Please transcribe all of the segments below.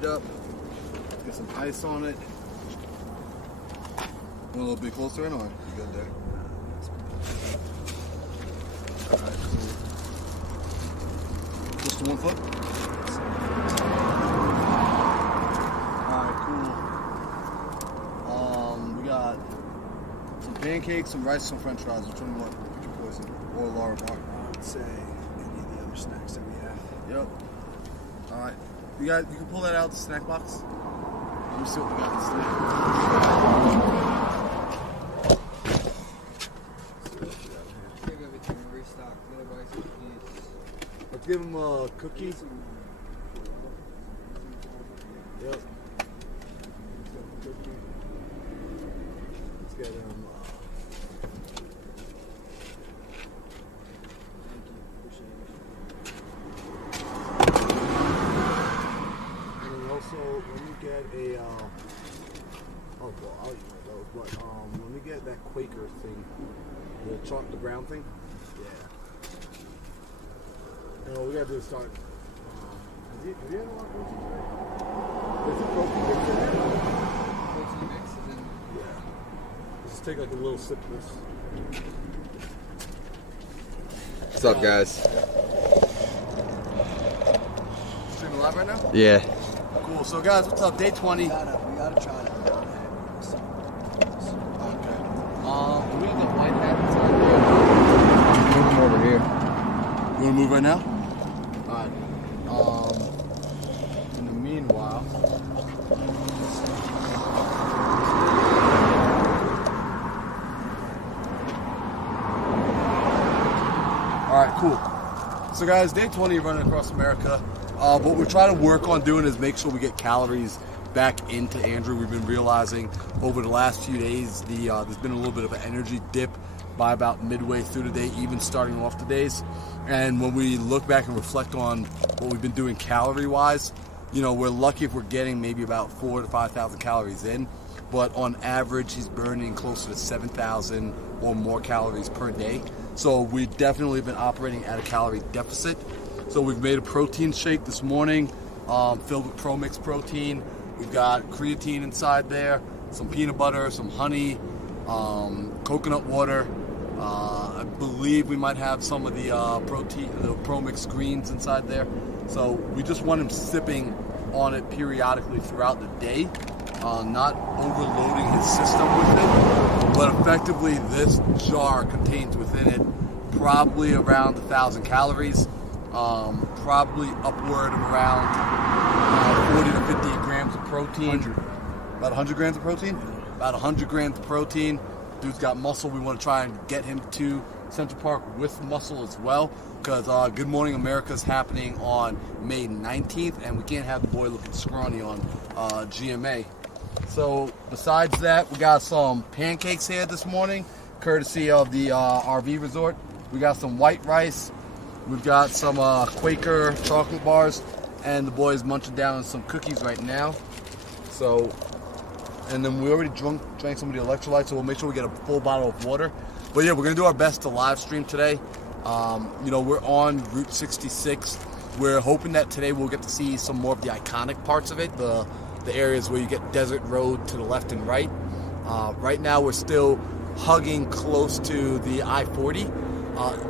heat up. Get some ice on it. A little bit closer in, or you good there? Alright, cool. Just to 1 foot? Alright, cool. We got some pancakes, some rice, some french fries. Which one do you want? Pick your poison. Or Laura Bar. I would say any of the other snacks that we have. Yep. Alright. You can pull that out of the snack box. Let me see what we got in the snack. Let's give him a cookie. Yep. Let's get him. Thank you. Appreciate it. And then also, let me get a. Oh, well, I'll eat one of those. But let me get that Quaker thing, the brown thing. Yeah. And all we gotta do is start. Have you had a lot of protein today? There's a protein mix in there. Protein mix is in. Yeah. Let's just take like a little sip of this. What's up, guys? Streaming live right now? Yeah. Cool. So, guys, what's up? Day 20. We gotta try it. Okay. Do we have the white hat inside Move him over here. there? You wanna move right now? Alright. In the meanwhile. Alright, cool. So guys, day 20 running across America. What we're trying to work on doing is make sure we get calories back into Andrew. We've been realizing over the last few days there's been a little bit of an energy dip by about midway through the day, even starting off the days. And when we look back and reflect on what we've been doing calorie-wise, you know, we're lucky if we're getting maybe about 4,000 to 5,000 calories in. But on average, he's burning closer to 7,000 or more calories per day. So we've definitely been operating at a calorie deficit. So we've made a protein shake this morning, filled with Pro Mix protein. We've got creatine inside there, some peanut butter, some honey, coconut water. I believe we might have some of the Pro Mix greens inside there. So we just want him sipping on it periodically throughout the day, not overloading his system with it. But effectively, this jar contains within it probably around 1,000 calories, probably upward of around 40 to 50 grams of protein. 100. About 100 grams of protein? About 100 grams of protein. Dude's got muscle. We want to try and get him to Central Park with muscle as well, because Good Morning America is happening on May 19th, and we can't have the boy looking scrawny on GMA. So besides that, we got some pancakes here this morning, courtesy of the RV resort. We got some white rice. We've got some Quaker chocolate bars, and the boy's munching down on some cookies right now. So, and then we already drank some of the electrolytes, so we'll make sure we get a full bottle of water. But yeah, we're gonna do our best to live stream today. You know, we're on Route 66. We're hoping that today we'll get to see some more of the iconic parts of it, the areas where you get Desert Road to the left and right. Right now we're still hugging close to the I-40.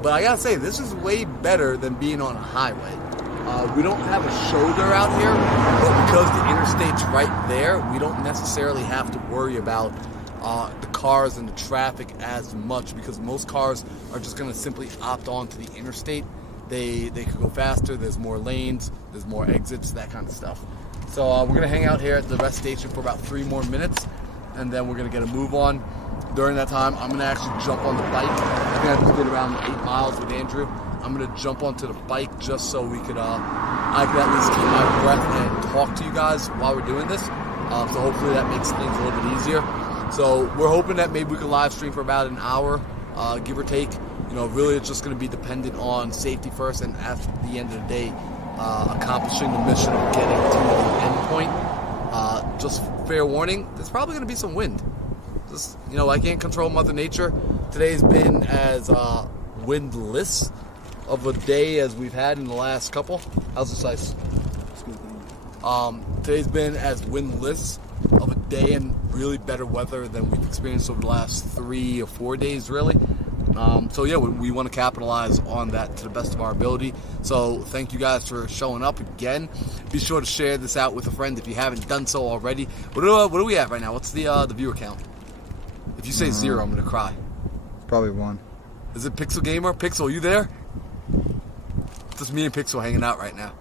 But I gotta say, this is way better than being on a highway. We don't have a shoulder out here, but because the interstate's right there, we don't necessarily have to worry about the cars and the traffic as much, because most cars are just gonna simply opt onto the interstate. They could go faster, there's more lanes, there's more exits, that kind of stuff. So we're gonna hang out here at the rest station for about 3 more minutes, and then we're gonna get a move on. During that time, I'm gonna actually jump on the bike. I think I just did around 8 miles with Andrew. I'm gonna jump onto the bike just so we could, I could at least keep my breath and talk to you guys while we're doing this. So hopefully that makes things a little bit easier. So we're hoping that maybe we can live stream for about an hour, give or take. You know, really it's just gonna be dependent on safety first, and at the end of the day, accomplishing the mission of getting to the end point. Just fair warning, there's probably gonna be some wind. Just, you know, I can't control Mother Nature. Today's been as windless of a day as we've had in the last couple. How's this ice? It's good. Today's been as windless of a day and really better weather than we've experienced over the last 3 or 4 days, really. So yeah, we want to capitalize on that to the best of our ability. So thank you guys for showing up again. Be sure to share this out with a friend if you haven't done so already. What do we have right now? What's the viewer count? If you say 0, I'm gonna cry. Probably 1. Is it Pixel Gamer? Pixel, you there? It's just me and Pixel hanging out right now.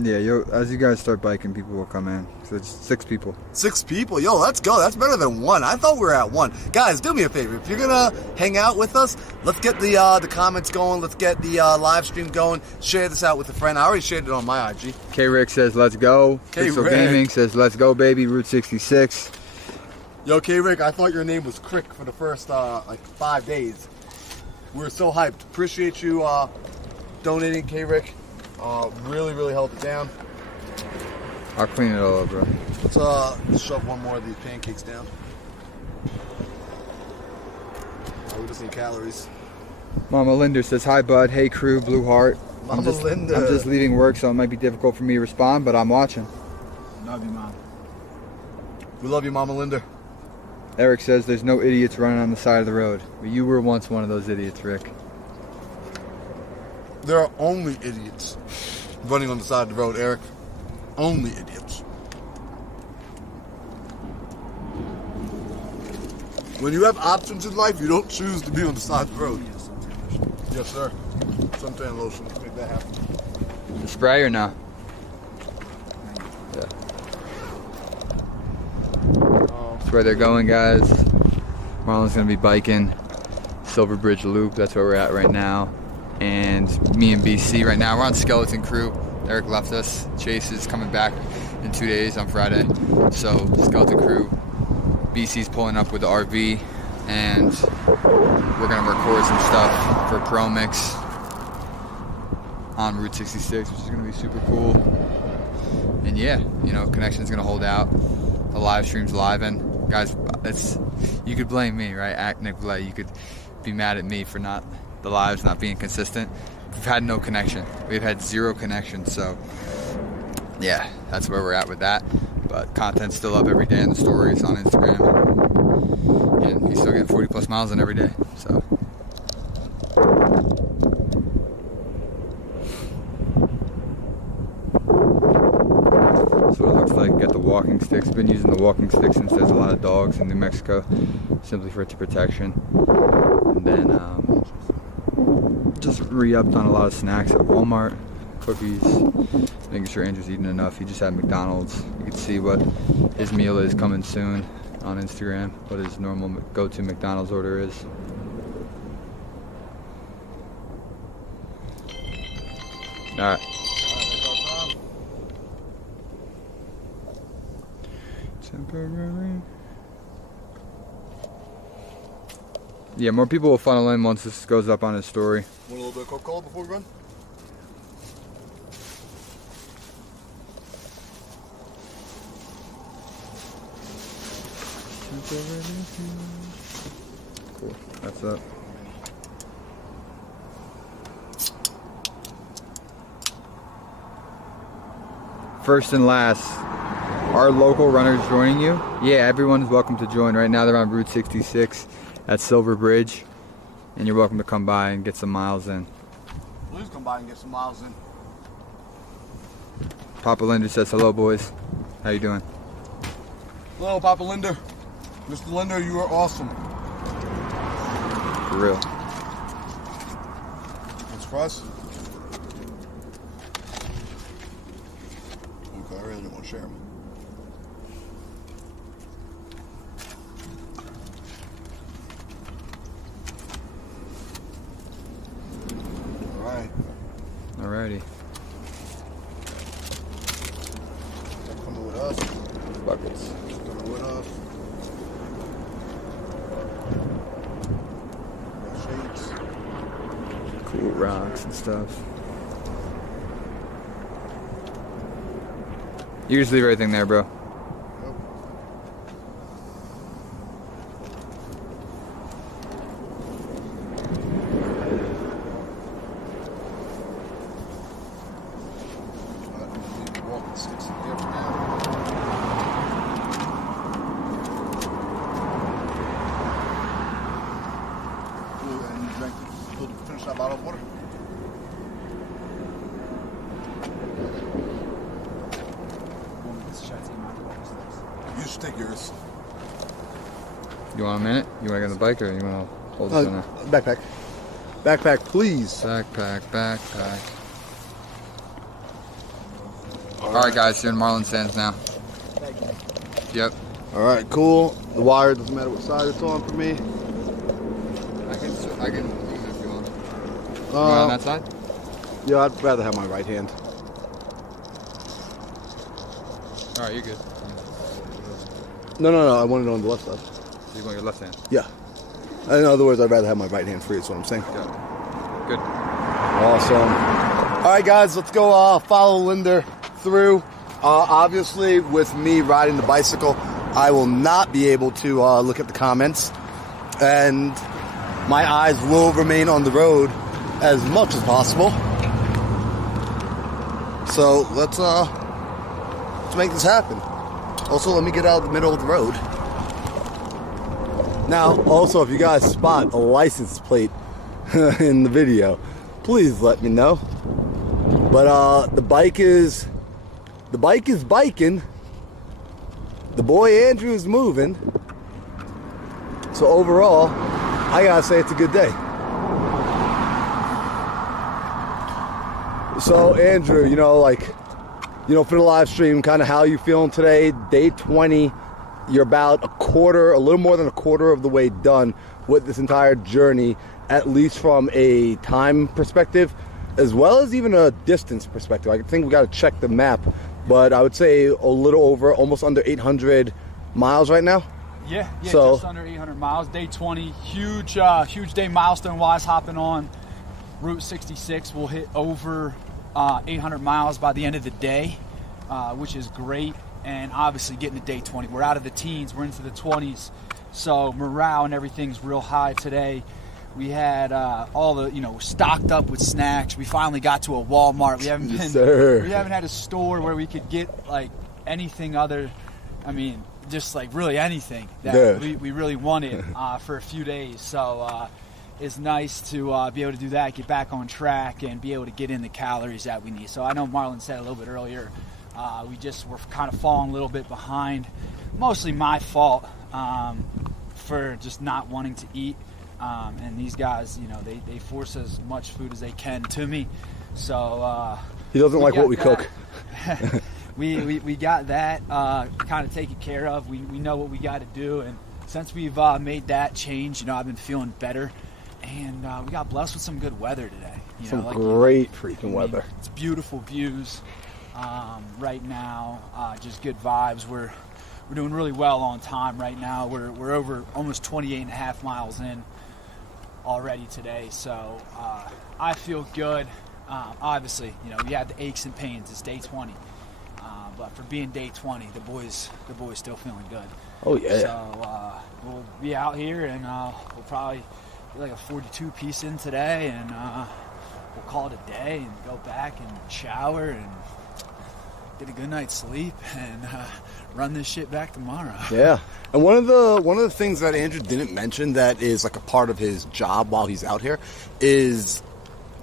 Yeah, as you guys start biking, people will come in. So it's 6 people. 6 people? Yo, let's go. That's better than 1. I thought we were at 1. Guys, do me a favor. If you're gonna hang out with us, let's get the comments going. Let's get the live stream going. Share this out with a friend. I already shared it on my IG. K-Rick says, let's go. Pixel Gaming says, let's go, baby. Route 66. Yo, K-Rick, I thought your name was Crick for the first, 5 days. We were so hyped. Appreciate you donating, K-Rick. Really, really held it down. I'll clean it all up, bro. Let's shove one more of these pancakes down. We just need calories. Mama Linda says, hi, bud. Hey, crew, blue heart. Mama Linda. I'm just leaving work, so it might be difficult for me to respond, but I'm watching. Love you, Mom. We love you, Mama Linda. Eric says, there's no idiots running on the side of the road. But you were once one of those idiots, Rick. There are only idiots running on the side of the road, Eric. Only idiots. When you have options in life, you don't choose to be on the side of the road. Yes, sir. Suntan lotion. Let's make that happen. Spray or no? Yeah. That's where they're going, guys. Marlon's gonna be biking Silver Bridge Loop. That's where we're at right now. And me and BC right now, we're on Skeleton Crew. Eric left us. Chase is coming back in 2 days on Friday. So Skeleton Crew, BC's pulling up with the RV, and we're gonna record some stuff for Pro Mix on Route 66, which is gonna be super cool. And yeah, Connection's gonna hold out. The live stream's live, and guys, you could blame me, right? Act Nick Blay. You could be mad at me for the lives not being consistent. We've had no connection. We've had 0 connection. So yeah, that's where we're at with that. But content's still up every day in the stories on Instagram. And he's still getting 40 plus miles in every day. So that's what it looks like. Got the walking sticks. Been using the walking sticks since there's a lot of dogs in New Mexico, simply for protection. And then just re-upped on a lot of snacks at Walmart, cookies, making sure Andrew's eating enough. He just had McDonald's. You can see what his meal is coming soon on Instagram, what his normal go-to McDonald's order is. Alright. Temporary. Yeah, more people will funnel in once this goes up on his story. Want a little bit of Coca-Cola before we run? Cool, that's up. First and last, are local runners joining you? Yeah, everyone's welcome to join. Right now they're on Route 66 at Silver Bridge, and you're welcome to come by and get some miles in. Please come by and get some miles in. Papa Linder says, hello, boys. How you doing? Hello, Papa Linder. Mr. Linder, you are awesome. For real. What's for us? Okay, I really didn't want to share them. Alrighty. Coming with us. Buckets. Coming with us. Shades. Cool rocks and stuff. You just leave everything there, bro. Should I bottle of water? You should take yours. You want a minute? You want to get on the bike or you want to hold this in there? Backpack. Backpack, please. Backpack. Alright guys, you're in Marlin Sands now. Yep. All right, cool. The wire doesn't matter what side it's on for me. I can use it if you want. You want on that side? Yeah, I'd rather have my right hand. Alright, you're good. No. I want it on the left side. So you want your left hand? Yeah. In other words, I'd rather have my right hand free. That's what I'm saying. Good. Awesome. All right, guys, let's go follow Linder through. Obviously, with me riding the bicycle, I will not be able to look at the comments, and my eyes will remain on the road as much as possible. So let's make this happen. Also, let me get out of the middle of the road. Now, also, if you guys spot a license plate in the video, please let me know. But the bike is biking. The boy Andrew is moving. So overall, I gotta say it's a good day. So Andrew, for the live stream, kind of how you feeling today? Day 20. You're about a little more than a quarter of the way done with this entire journey, at least from a time perspective, as well as even a distance perspective. I think we got to check the map, but I would say a little over, almost under 800 miles right now. Yeah, just under 800 miles. Day 20, huge day milestone-wise, hopping on Route 66. We'll hit over 800 miles by the end of the day, which is great. And obviously getting to day 20. We're out of the teens, we're into the 20s. So morale and everything's real high today. We had all the, stocked up with snacks. We finally got to a Walmart. We haven't had a store where we could get like anything just like really anything that we really wanted for a few days. So it's nice to be able to do that, get back on track, and be able to get in the calories that we need. So I know Marlon said a little bit earlier, we're kind of falling a little bit behind. Mostly my fault for just not wanting to eat. And these guys, they force as much food as they can to me. So he doesn't like what we cook. we got that kind of taken care of. We know what we got to do, and since we've made that change, I've been feeling better, and we got blessed with some good weather today. Great freaking weather. It's beautiful views right now. Just good vibes. We're doing really well on time right now. We're over almost 28 and a half miles in already today, so I feel good. Obviously, we had the aches and pains. It's day 20, but for being day 20, the boys still feeling good. Oh yeah. So we'll be out here, and we'll probably get like a 42 piece in today, and we'll call it a day and go back and shower and get a good night's sleep and run this shit back tomorrow. Yeah. And one of the things that Andrew didn't mention that is like a part of his job while he's out here is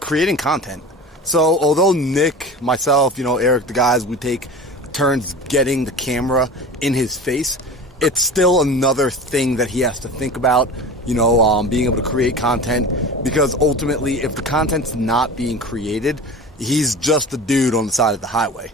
creating content. So although Nick, myself, Eric, the guys, we take turns getting the camera in his face, it's still another thing that he has to think about, being able to create content, because ultimately if the content's not being created, he's just a dude on the side of the highway.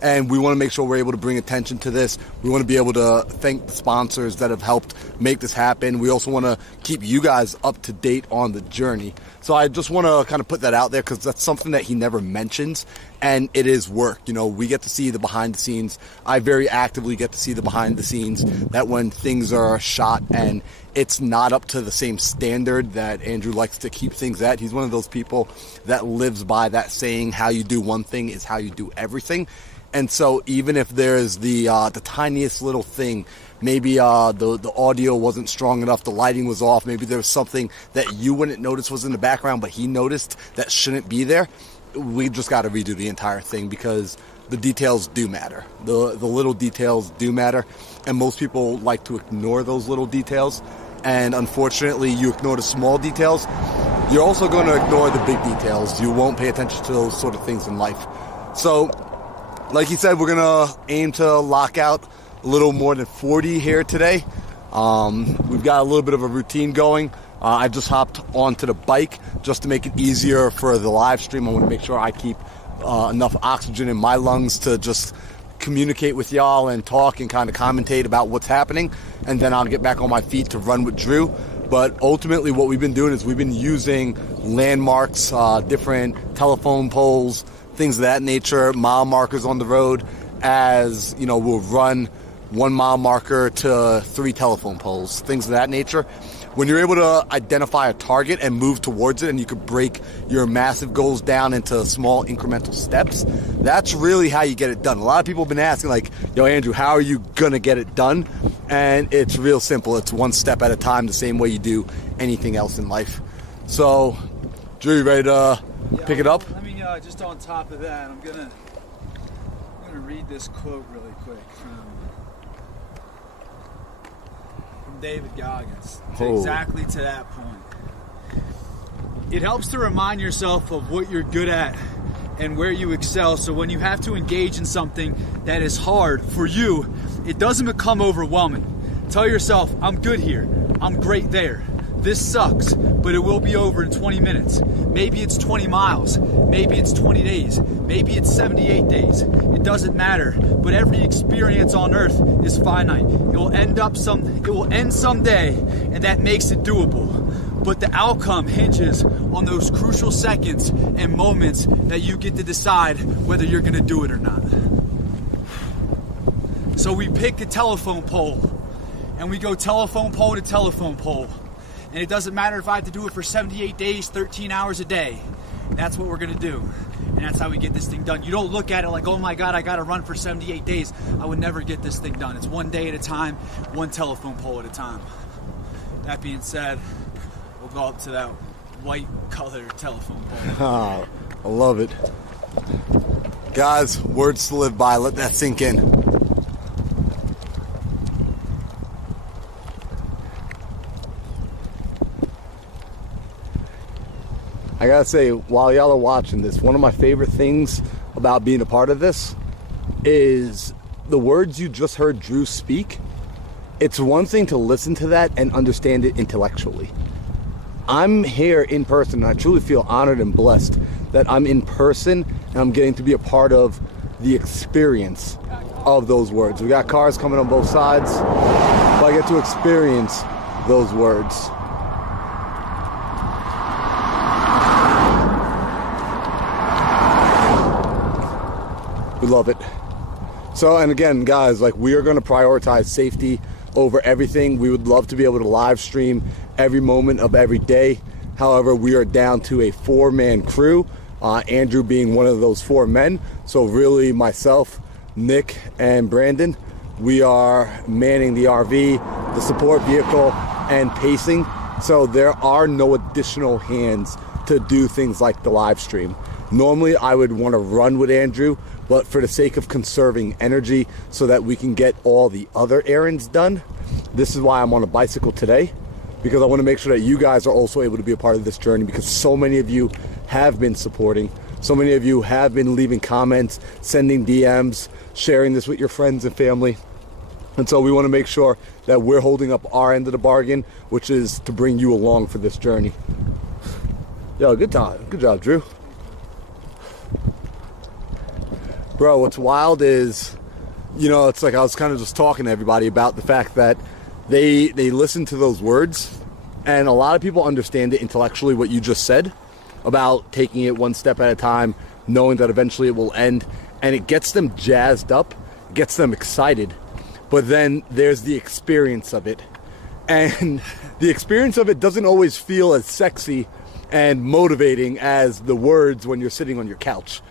And we want to make sure we're able to bring attention to this. We want to be able to thank the sponsors that have helped make this happen. We also want to keep you guys up to date on the journey. So I just want to kind of put that out there because that's something that he never mentions, and it is work. We get to see the behind the scenes. I very actively get to see the behind the scenes, that when things are shot and it's not up to the same standard that Andrew likes to keep things at. He's one of those people that lives by that saying, how you do one thing is how you do everything. And so even if there's the tiniest little thing, maybe the audio wasn't strong enough, the lighting was off, maybe there was something that you wouldn't notice was in the background, but he noticed that shouldn't be there, we just got to redo the entire thing because the details do matter. The little details do matter, and most people like to ignore those little details. and unfortunately you ignore the small details, you're also going to ignore the big details. You won't pay attention to those sort of things in life. So, like he said, we're going to aim to lock out a little more than 40 here today. We've got a little bit of a routine going. I just hopped onto the bike just to make it easier for the live stream. I want to make sure I keep enough oxygen in my lungs to just communicate with y'all and talk and kind of commentate about what's happening, and then I'll get back on my feet to run with Drew. But ultimately what we've been doing is we've been using landmarks, different telephone poles, things of that nature, mile markers on the road, as you know, we'll run 1 mile marker to 3 telephone poles, things of that nature. When you're able to identify a target and move towards it, and you could break your massive goals down into small incremental steps, that's really how you get it done. A lot of people have been asking, like, yo, Andrew, how are you gonna get it done? And it's real simple. It's 1 step at a time, the same way you do anything else in life. So, Drew, you ready to pick it up? Let me just on top of that, I'm gonna read this quote really quick from David Goggins, exactly to that point. It helps to remind yourself of what you're good at and where you excel, so when you have to engage in something that is hard for you, it doesn't become overwhelming. Tell yourself, I'm good here, I'm great there. This sucks, but it will be over in 20 minutes. Maybe it's 20 miles, maybe it's 20 days, maybe it's 78 days. It doesn't matter, but every experience on earth is finite. It will end someday, and that makes it doable. But the outcome hinges on those crucial seconds and moments that you get to decide whether you're gonna do it or not. So we pick a telephone pole, and we go telephone pole to telephone pole. And it doesn't matter if I have to do it for 78 days, 13 hours a day. That's what we're gonna do. And that's how we get this thing done. You don't look at it like, oh my God, I gotta run for 78 days. I would never get this thing done. It's 1 day at a time, 1 telephone pole at a time. That being said, we'll go up to that white colored telephone pole. I love it. Guys, words to live by. Let that sink in. I gotta say, while y'all are watching this, one of my favorite things about being a part of this is the words you just heard Drew speak. It's one thing to listen to that and understand it intellectually. I'm here in person, and I truly feel honored and blessed that I'm in person and I'm getting to be a part of the experience of those words. We got cars coming on both sides, but I get to experience those words. We love it. So, and again, guys, like, we are going to prioritize safety over everything. We would love to be able to live stream every moment of every day. However, we are down to a 4-man crew, Andrew being one of those 4 men. So really myself, Nick, and Brandon, we are manning the RV, the support vehicle, and pacing. So there are no additional hands to do things like the live stream. Normally I would want to run with Andrew, but for the sake of conserving energy so that we can get all the other errands done, this is why I'm on a bicycle today, because I want to make sure that you guys are also able to be a part of this journey, because so many of you have been supporting, so many of you have been leaving comments, sending DMs, sharing this with your friends and family. And so we want to make sure that we're holding up our end of the bargain, which is to bring you along for this journey. Yo, good time. Good job, Drew. Bro, what's wild is, you know, it's like I was kind of just talking to everybody about the fact that they listen to those words, and a lot of people understand it intellectually, what you just said about taking it 1 step at a time, knowing that eventually it will end, and it gets them jazzed up, gets them excited. But then there's the experience of it, and the experience of it doesn't always feel as sexy and motivating as the words when you're sitting on your couch.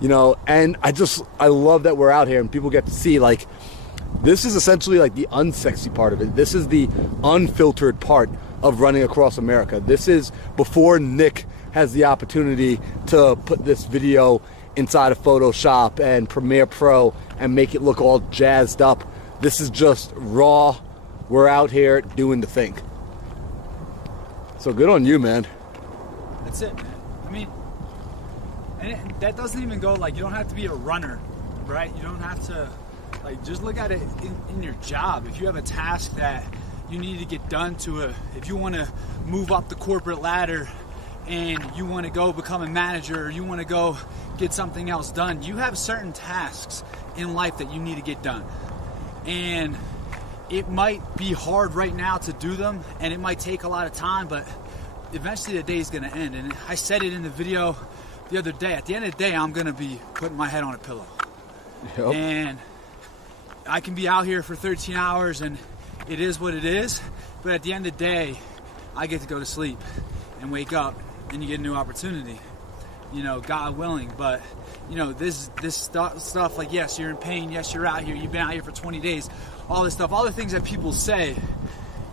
You know, and I love that we're out here and people get to see, like, this is essentially like the unsexy part of it. This is the unfiltered part of running across America. This is before Nick has the opportunity to put this video inside of Photoshop and Premiere Pro and make it look all jazzed up. This is just raw. We're out here doing the thing. So good on you, man. That's it, man. I mean, that doesn't even go, like, you don't have to be a runner, right? You don't have to, like, just look at it in your job. If you have a task that you need to get done if you want to move up the corporate ladder and you want to go become a manager, or you want to go get something else done, you have certain tasks in life that you need to get done. And it might be hard right now to do them, and it might take a lot of time, but eventually the day is going to end. And I said it in the video the other day. At the end of the day, I'm going to be putting my head on a pillow. Yep. And I can be out here for 13 hours, and it is what it is. But at the end of the day, I get to go to sleep and wake up, and you get a new opportunity, you know, God willing. But, you know, this stuff, like, yes, you're in pain. Yes, you're out here. You've been out here for 20 days. All this stuff, all the things that people say,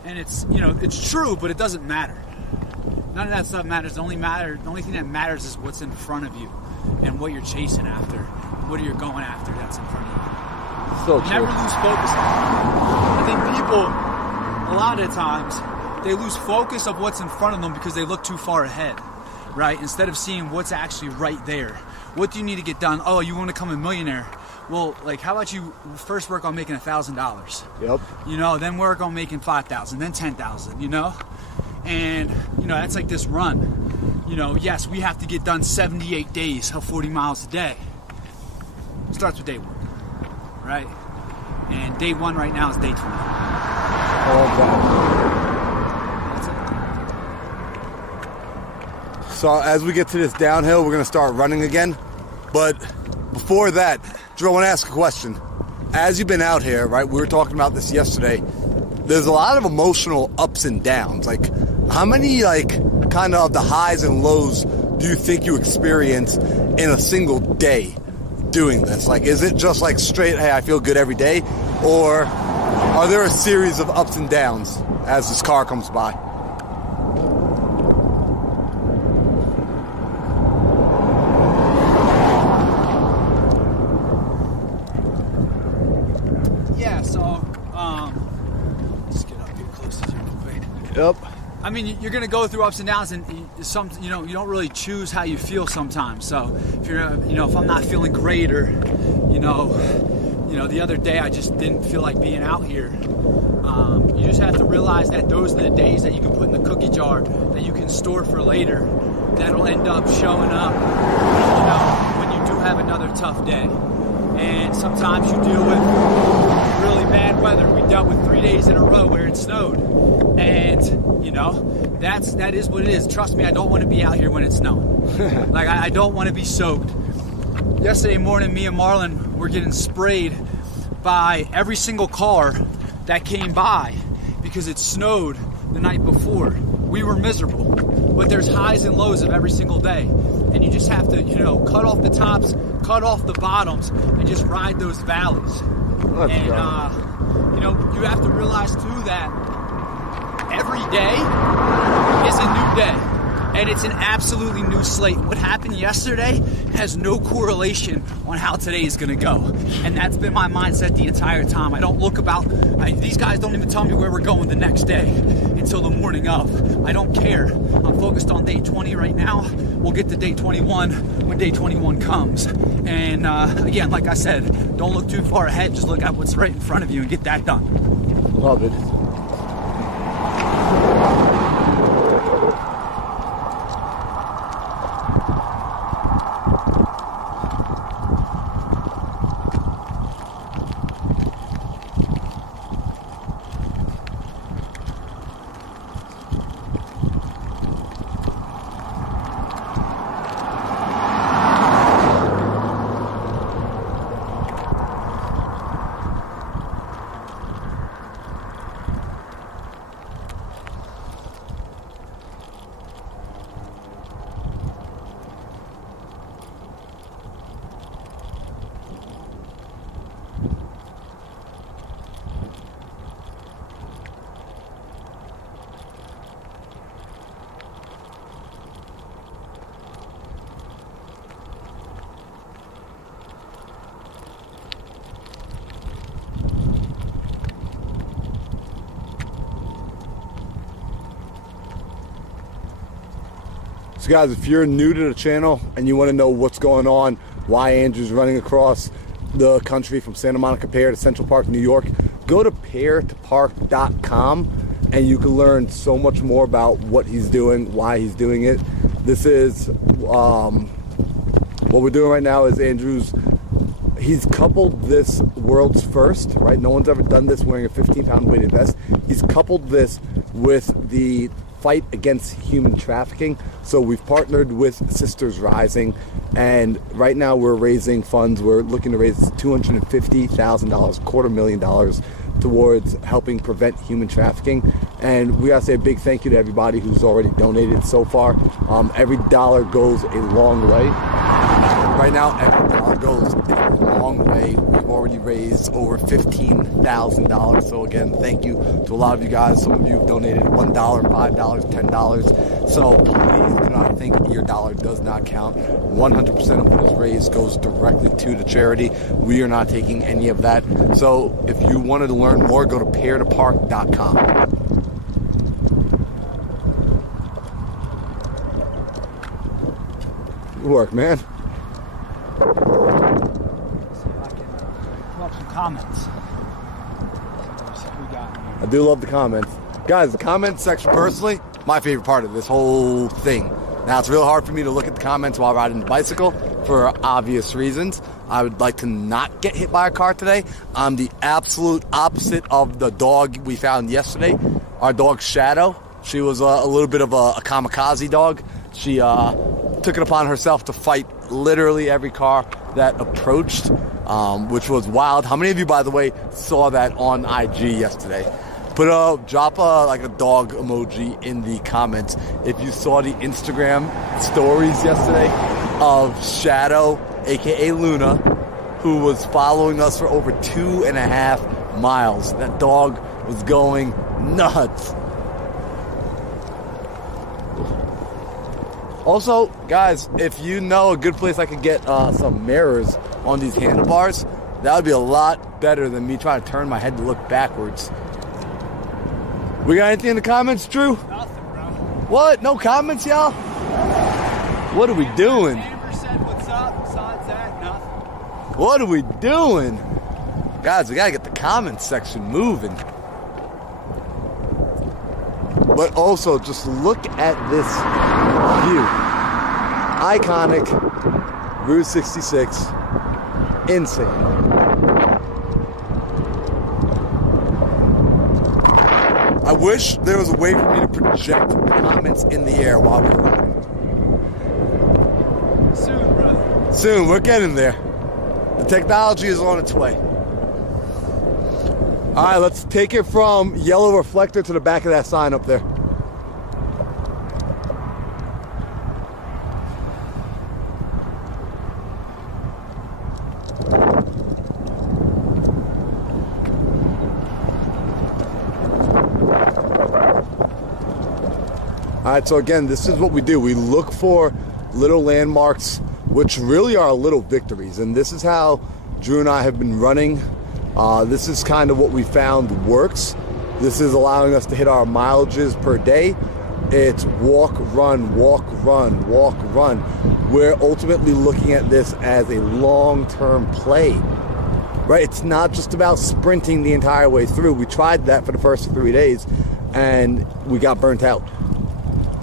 and it's, you know, it's true, but it doesn't matter. None of that stuff matters. The only thing that matters is what's in front of you and what you're chasing after, what you're going after that's in front of you. So true. Never lose focus. I think people, a lot of times, they lose focus of what's in front of them because they look too far ahead, right? Instead of seeing what's actually right there. What do you need to get done? Oh, you want to become a millionaire? Well, like, how about you first work on making $1,000? Yep. You know, then work on making 5,000, then 10,000, you know? And, you know, that's like this run. You know, yes, we have to get done 78 days of 40 miles a day. It starts with day 1, right? And day 1 right now is day 20. I love that. That's it. So as we get to this downhill, we're going to start running again. But before that, Drew, I want to ask a question. As you've been out here, right, we were talking about this yesterday, there's a lot of emotional ups and downs. Like, how many, like, kind of the highs and lows do you think you experience in a single day doing this? Like, is it just like straight, hey, I feel good every day? Or are there a series of ups and downs as this car comes by? Yeah, so, let's get up here close to you real quick. Yep. I mean, you're going to go through ups and downs, and you don't really choose how you feel sometimes. So if if I'm not feeling great, or the other day I just didn't feel like being out here. You just have to realize that those are the days that you can put in the cookie jar that you can store for later. That'll end up showing up, when you do have another tough day. And sometimes you deal with really bad weather. We dealt with 3 days in a row where it snowed. And, that is what it is. Trust me, I don't want to be out here when it's snowing. Like, I don't want to be soaked. Yesterday morning, me and Marlon were getting sprayed by every single car that came by because it snowed the night before. We were miserable. But there's highs and lows of every single day. And you just have to, cut off the tops, cut off the bottoms, and just ride those valleys. You have to realize too that every day is a new day, and it's an absolutely new slate. What happened yesterday has no correlation on how today is going to go, and that's been my mindset the entire time. I don't these guys don't even tell me where we're going the next day until the morning of. I don't care. I'm focused on day 20 right now. We'll get to day 21 when day 21 comes. And again, like I said, don't look too far ahead. Just look at what's right in front of you and get that done. Love it. So guys, if you're new to the channel and you want to know what's going on, why Andrew's running across the country from Santa Monica Pier to Central Park, New York, go to piertopark.com and you can learn so much more about what he's doing, why he's doing it. This is, what we're doing right now is he's coupled this world's first, right? No one's ever done this wearing a 15-pound weighted vest. He's coupled this with the fight against human trafficking. So we've partnered with Sisters Rising, and right now we're raising funds. We're looking to raise $250,000, $250,000 towards helping prevent human trafficking. And we gotta say a big thank you to everybody who's already donated so far. Every dollar goes a long way. Right now, every dollar goes a long way. We've already raised over $15,000. So again, thank you to a lot of you guys. Some of you have donated $1, $5, $10. So please do not think your dollar does not count. 100% of what is raised goes directly to the charity. We are not taking any of that. So if you wanted to learn more, go to piertopark.com. Good work, man. See if I can pull up some comments. Let's see what we got here. I do love the comments. Guys, the comment section, personally, my favorite part of this whole thing. Now, it's real hard for me to look at the comments while riding the bicycle for obvious reasons. I would like to not get hit by a car today. I'm the absolute opposite of the dog we found yesterday. Our dog, Shadow. She was a little bit of a kamikaze dog. She took it upon herself to fight literally every car that approached, which was wild. How many of you, by the way, saw that on IG yesterday? Drop like a dog emoji in the comments if you saw the Instagram stories yesterday of Shadow, aka Luna, who was following us for over 2.5 miles. That dog was going nuts. Also, guys, if you know a good place I could get some mirrors on these handlebars, that would be a lot better than me trying to turn my head to look backwards. We got anything in the comments, Drew? Nothing, bro. What? No comments, y'all? What are we doing? Amber said what's up. Besides that, nothing. What are we doing? Guys, we gotta get the comments section moving. But also, just look at this view. Iconic Route 66. Insane. I wish there was a way for me to project the comments in the air while we're running. Soon, brother. Soon, we're getting there. The technology is on its way. All right, let's take it from yellow reflector to the back of that sign up there. All right, so again, this is what we do. We look for little landmarks, which really are little victories. And this is how Drew and I have been running. This is kind of what we found works. This is allowing us to hit our mileages per day. It's walk, run, walk, run, walk, run. We're ultimately looking at this as a long-term play, right? It's not just about sprinting the entire way through. We tried that for the first 3 days and we got burnt out.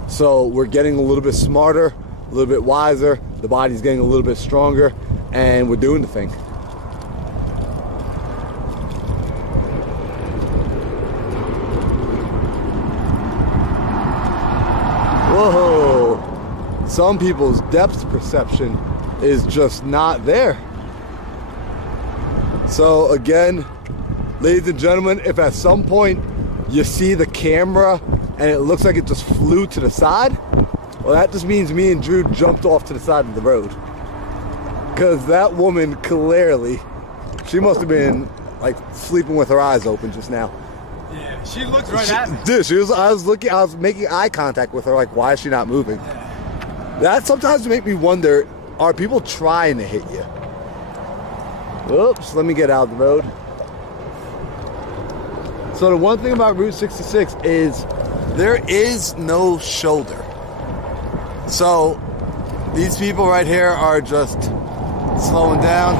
So we're getting a little bit smarter, a little bit wiser. The body's getting a little bit stronger, and we're doing the thing. Whoa! Some people's depth perception is just not there. So again, ladies and gentlemen, if at some point you see the camera and it looks like it just flew to the side, well, that just means me and Drew jumped off to the side of the road. Because that woman clearly, she must have been like sleeping with her eyes open just now. Yeah, she looked right at me. Dude, I was making eye contact with her, like, why is she not moving? Yeah. That sometimes make me wonder, are people trying to hit you? Oops, let me get out of the road. So the one thing about Route 66 is there is no shoulder. So these people right here are just slowing down.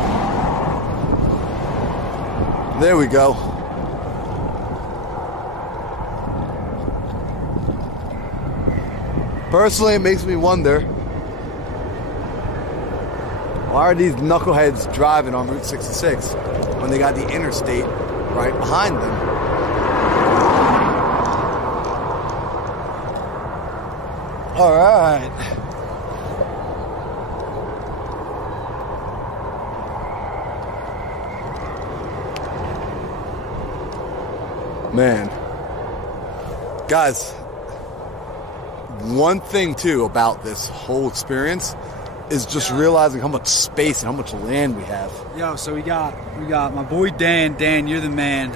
There we go. Personally, it makes me wonder, why are these knuckleheads driving on Route 66 when they got the interstate right behind them? All right. Man. Guys, one thing too about this whole experience is just realizing how much space and how much land we have. Yo, so we got my boy Dan. Dan, you're the man.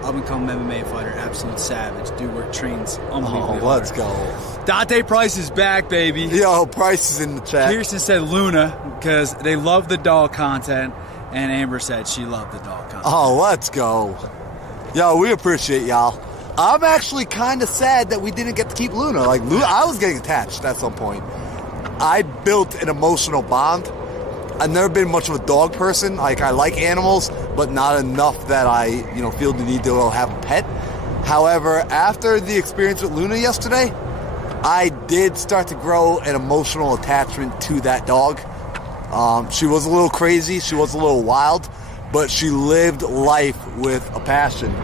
Up and coming MMA fighter, absolute savage. Dude, work trains unbelievably Oh, let's hard. go. Dante Price is back, baby. Yo, Price is in the chat. Kirsten said Luna because they love the dog content, and Amber said she loved the dog content. Oh, let's go. Yo, we appreciate y'all. I'm actually kind of sad that we didn't get to keep Luna. Like, Luna, I was getting attached at some point. I built an emotional bond. I've never been much of a dog person. Like, I like animals, but not enough that I, feel the need to have a pet. However, after the experience with Luna yesterday, I did start to grow an emotional attachment to that dog. She was a little crazy. She was a little wild, but she lived life with a passion.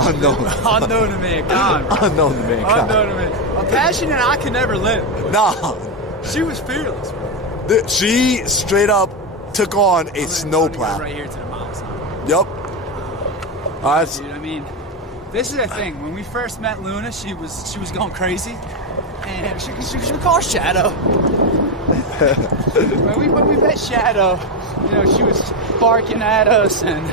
Unknown. Unknown to mankind. Unknown to mankind. Unknown to me. A passion that I could never live. No. She was fearless. She straight up took on a snowplow. Right here to the mountain. Yep. All right. Dude, I mean, this is the thing. When we first met Luna, she was going crazy, and she would call her Shadow. when we met Shadow, she was barking at us and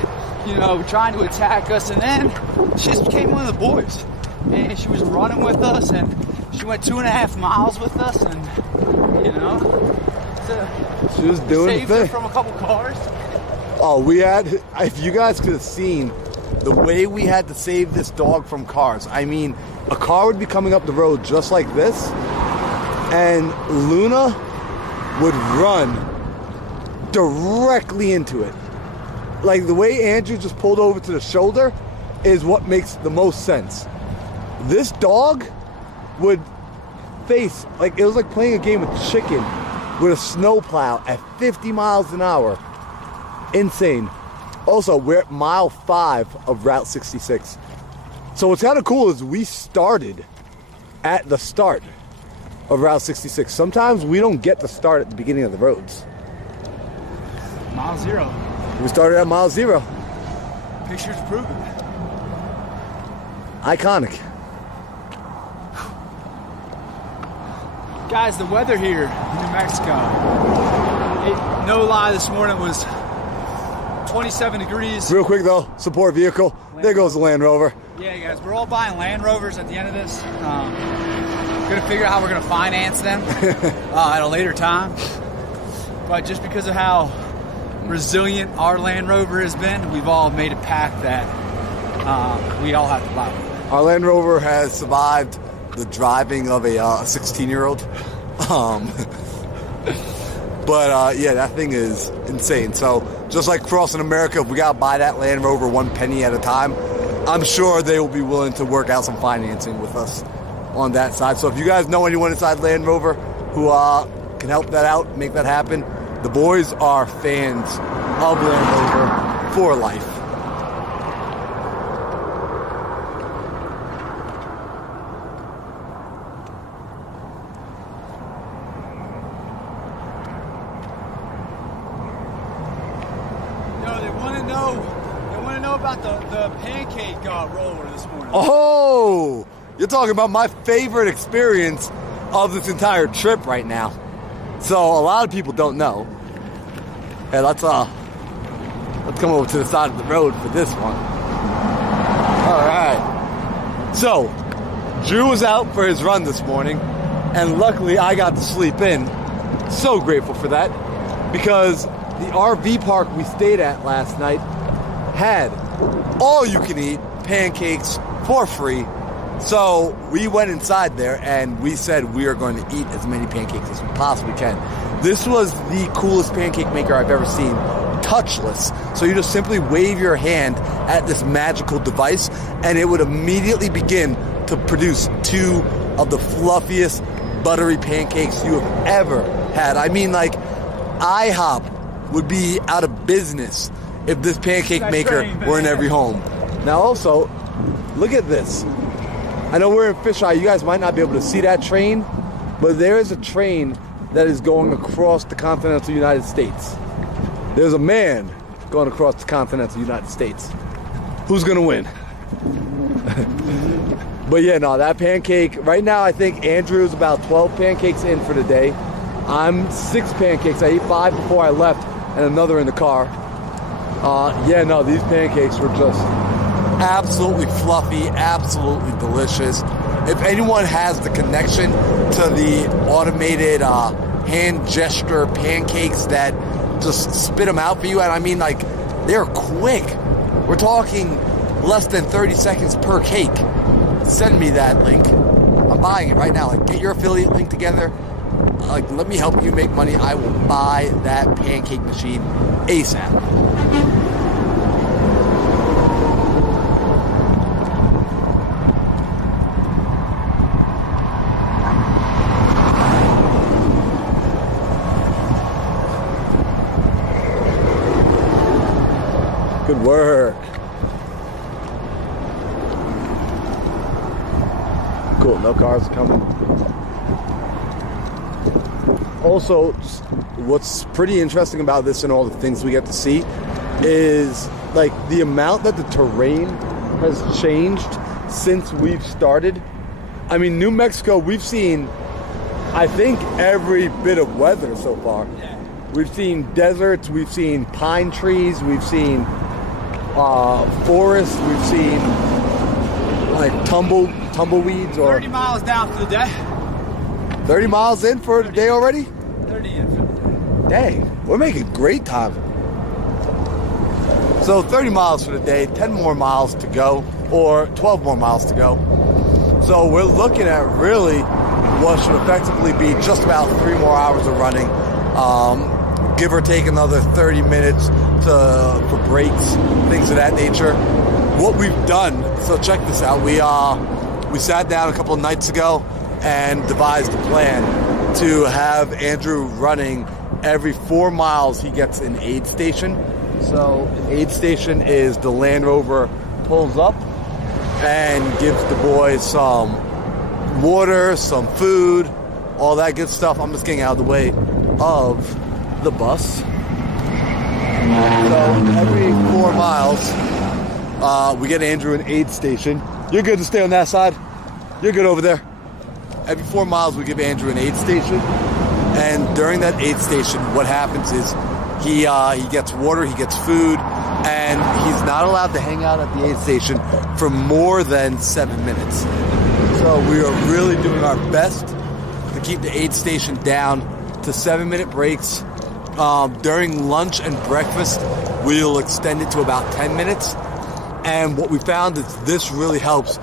trying to attack us, and then she just became one of the boys, and she was running with us, and she went 2.5 miles with us, and she was doing saved the her thing from a couple cars. Oh, if you guys could have seen the way we had to save this dog from cars. I mean, a car would be coming up the road just like this, and Luna would run directly into it. Like, the way Andrew just pulled over to the shoulder is what makes the most sense. This dog would face, like, it was like playing a game of chicken with a snowplow at 50 miles an hour. Insane. Also, we're at mile 5 of Route 66. So what's kind of cool is we started at the start of Route 66. Sometimes we don't get to start at the beginning of the roads. Mile 0. We started at mile 0. Pictures prove it. Iconic. Guys, the weather here in New Mexico, no lie, this morning was 27 degrees. Real quick though, support vehicle. There goes the Land Rover. Yeah, guys, we're all buying Land Rovers at the end of this. Gonna figure out how we're gonna finance them at a later time. But just because of how resilient our Land Rover has been, we've all made a pact that we all have to buy one. Our Land Rover has survived the driving of a 16-year-old. But yeah, that thing is insane. So just like crossing America, if we gotta buy that Land Rover 1 penny at a time, I'm sure they will be willing to work out some financing with us on that side. So if you guys know anyone inside Land Rover who can help that out, make that happen, the boys are fans of Land Rover for life. About the pancake roller this morning. Oh, you're talking about my favorite experience of this entire trip right now. So a lot of people don't know. Hey, let's come over to the side of the road for this one. All right. So Drew was out for his run this morning, and luckily I got to sleep in. So grateful for that, because the RV park we stayed at last night had all you can eat pancakes for free So we went inside there and we said we are going to eat as many pancakes as we possibly can. This was the coolest pancake maker I've ever seen, touchless. So you just simply wave your hand at this magical device and it would immediately begin to produce 2 of the fluffiest buttery pancakes you have ever had. I mean, like, IHOP would be out of business if this pancake maker were in every home. Now also, look at this. I know we're in Fisheye, you guys might not be able to see that train, but there is a train that is going across the continental United States. There's a man going across the continental United States. Who's gonna win? But yeah, no, that pancake, right now I think Andrew's about 12 pancakes in for the day. I'm 6 pancakes, I ate 5 before I left and another in the car. Yeah, no, these pancakes were just absolutely fluffy, absolutely delicious. If anyone has the connection to the automated hand gesture pancakes that just spit them out for you, and I mean, like, they're quick. We're talking less than 30 seconds per cake. Send me that link. I'm buying it right now. Like, get your affiliate link together. Like, let me help you make money. I will buy that pancake machine ASAP. Good work. Cool, no cars coming. Also, what's pretty interesting about this and all the things we get to see is like the amount that the terrain has changed since we've started. I mean, New Mexico, we've seen, I think, every bit of weather so far. Yeah. We've seen deserts, we've seen pine trees, we've seen forests, we've seen like tumbleweeds or 30 miles down for the day. 30 miles in for the day already? 30 in for the day. Dang, we're making great time. So 30 miles for the day, 10 more miles to go, or 12 more miles to go. So we're looking at really what should effectively be just about 3 more hours of running. Give or take another 30 minutes for breaks, things of that nature. What we've done, so check this out. We sat down a couple of nights ago and devised a plan to have Andrew running every 4 miles he gets an aid station. So an aid station is the Land Rover pulls up and gives the boys some water, some food, all that good stuff. I'm just getting out of the way of the bus. So every 4 miles, we get Andrew an aid station. You're good to stay on that side. You're good over there. Every 4 miles, we give Andrew an aid station. And during that aid station, what happens is he gets water, he gets food, and he's not allowed to hang out at the aid station for more than 7 minutes. So we are really doing our best to keep the aid station down to 7-minute breaks. During lunch and breakfast, we'll extend it to about 10 minutes. And what we found is this really helps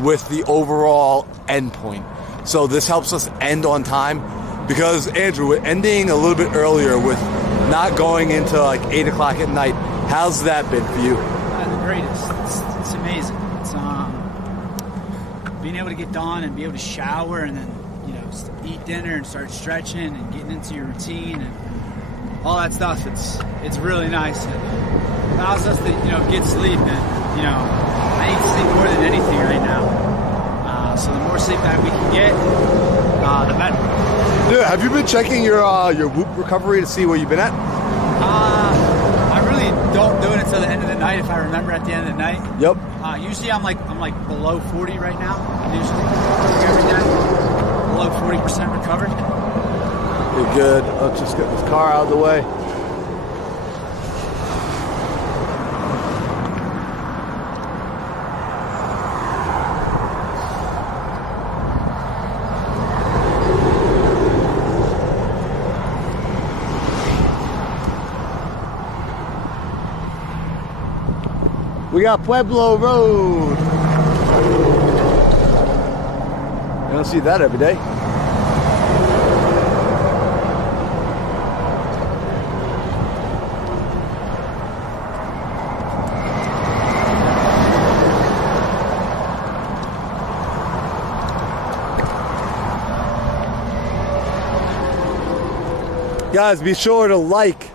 with the overall end point. So this helps us end on time because, Andrew, we're ending a little bit earlier with not going into like 8 o'clock at night. How's that been for you? The greatest. It's amazing. It's being able to get done and be able to shower and then, you know, eat dinner and start stretching and getting into your routine and all that stuff. It's really nice. It allows us to, you know, get sleep. And, you know, I need sleep more than anything right now. So the more sleep that we can get, the better. Dude, have you been checking your Whoop recovery to see where you've been at? I really don't do it until the end of the night. If I remember at the end of the night. Yep. Usually I'm like below 40 right now. Usually every day, below 40% recovered. You're good. Let's just get this car out of the way. We got Pueblo Road. don't see that every day. Guys, be sure to like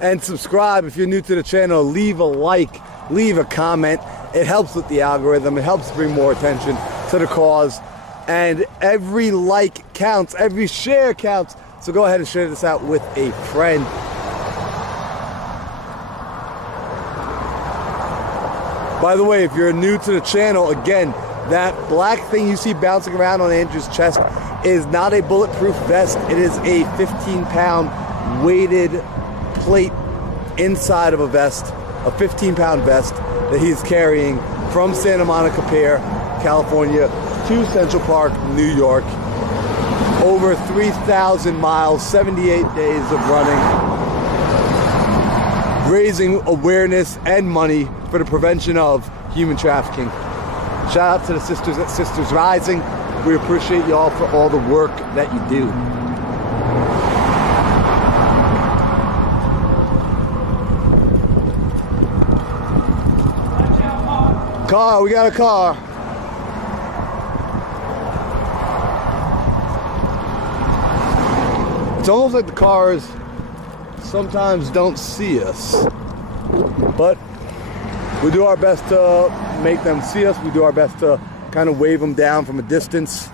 and subscribe if you're new to the channel. Leave a like, leave a comment. It helps with the algorithm. It helps bring more attention to the cause. And every like counts, every share counts. So go ahead and share this out with a friend. By the way, if you're new to the channel, again, that black thing you see bouncing around on Andrew's chest is not a bulletproof vest. It is a 15-pound weighted plate inside of a vest, a 15-pound vest that he's carrying from Santa Monica Pier, California, to Central Park, New York. Over 3,000 miles, 78 days of running, raising awareness and money for the prevention of human trafficking. Shout out to the sisters at Sisters Rising. We appreciate y'all for all the work that you do. Car, we got a car. It's almost like the cars sometimes don't see us, but we do our best to make them see us. We do our best to kind of wave them down from a distance.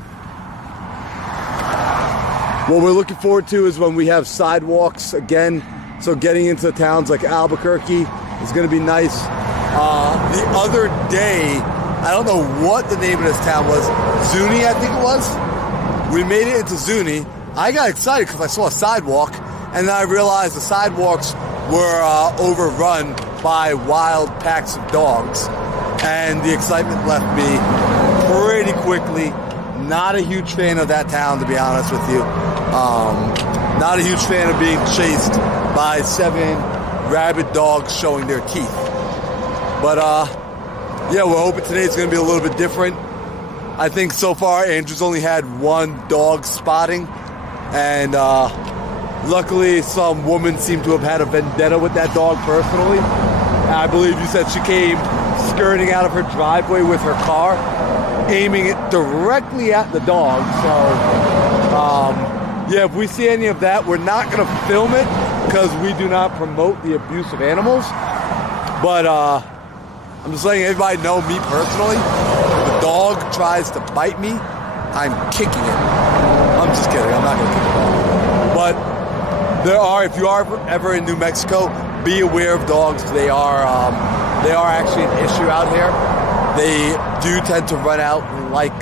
What we're looking forward to is when we have sidewalks again. So getting into towns like Albuquerque is going to be nice. The other day, I don't know what the name of this town was. Zuni, I think it was. We made it into Zuni. I got excited because I saw a sidewalk, and then I realized the sidewalks were overrun by wild packs of dogs, and the excitement left me pretty quickly. Not a huge fan of that town, to be honest with you. Not a huge fan of being chased by 7 rabid dogs showing their teeth. But yeah, we're hoping today's going to be a little bit different. I think so far Andrew's only had 1 dog spotting, and luckily some woman seemed to have had a vendetta with that dog personally. I believe you said she came skirting out of her driveway with her car, aiming it directly at the dog. So yeah, if we see any of that, we're not going to film it because we do not promote the abuse of animals. But I'm just letting everybody know, me personally, if a dog tries to bite me, I'm kicking it. I'm just kidding. I'm not going to kick it. But there are, if you are ever in New Mexico, be aware of dogs. They are actually an issue out here. They do tend to run out like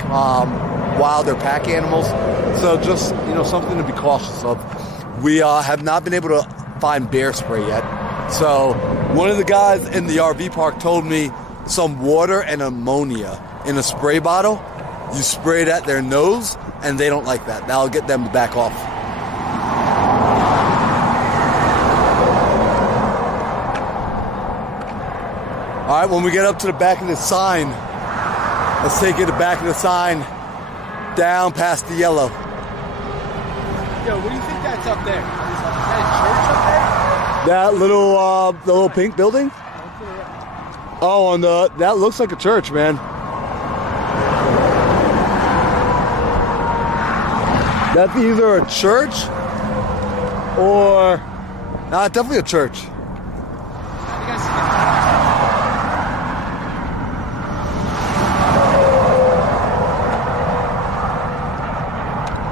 wild or pack animals. So just, something to be cautious of. We have not been able to find bear spray yet. So one of the guys in the RV park told me some water and ammonia in a spray bottle. You spray it at their nose, and they don't like that. That'll get them to back off. All right, when we get up to the back of the sign, let's take it to the back of the sign, down past the yellow. Yo, what do you think that's up there? Is that a church up there? That little, the little pink building? Oh, that looks like a church, man. That's either a church or, definitely a church.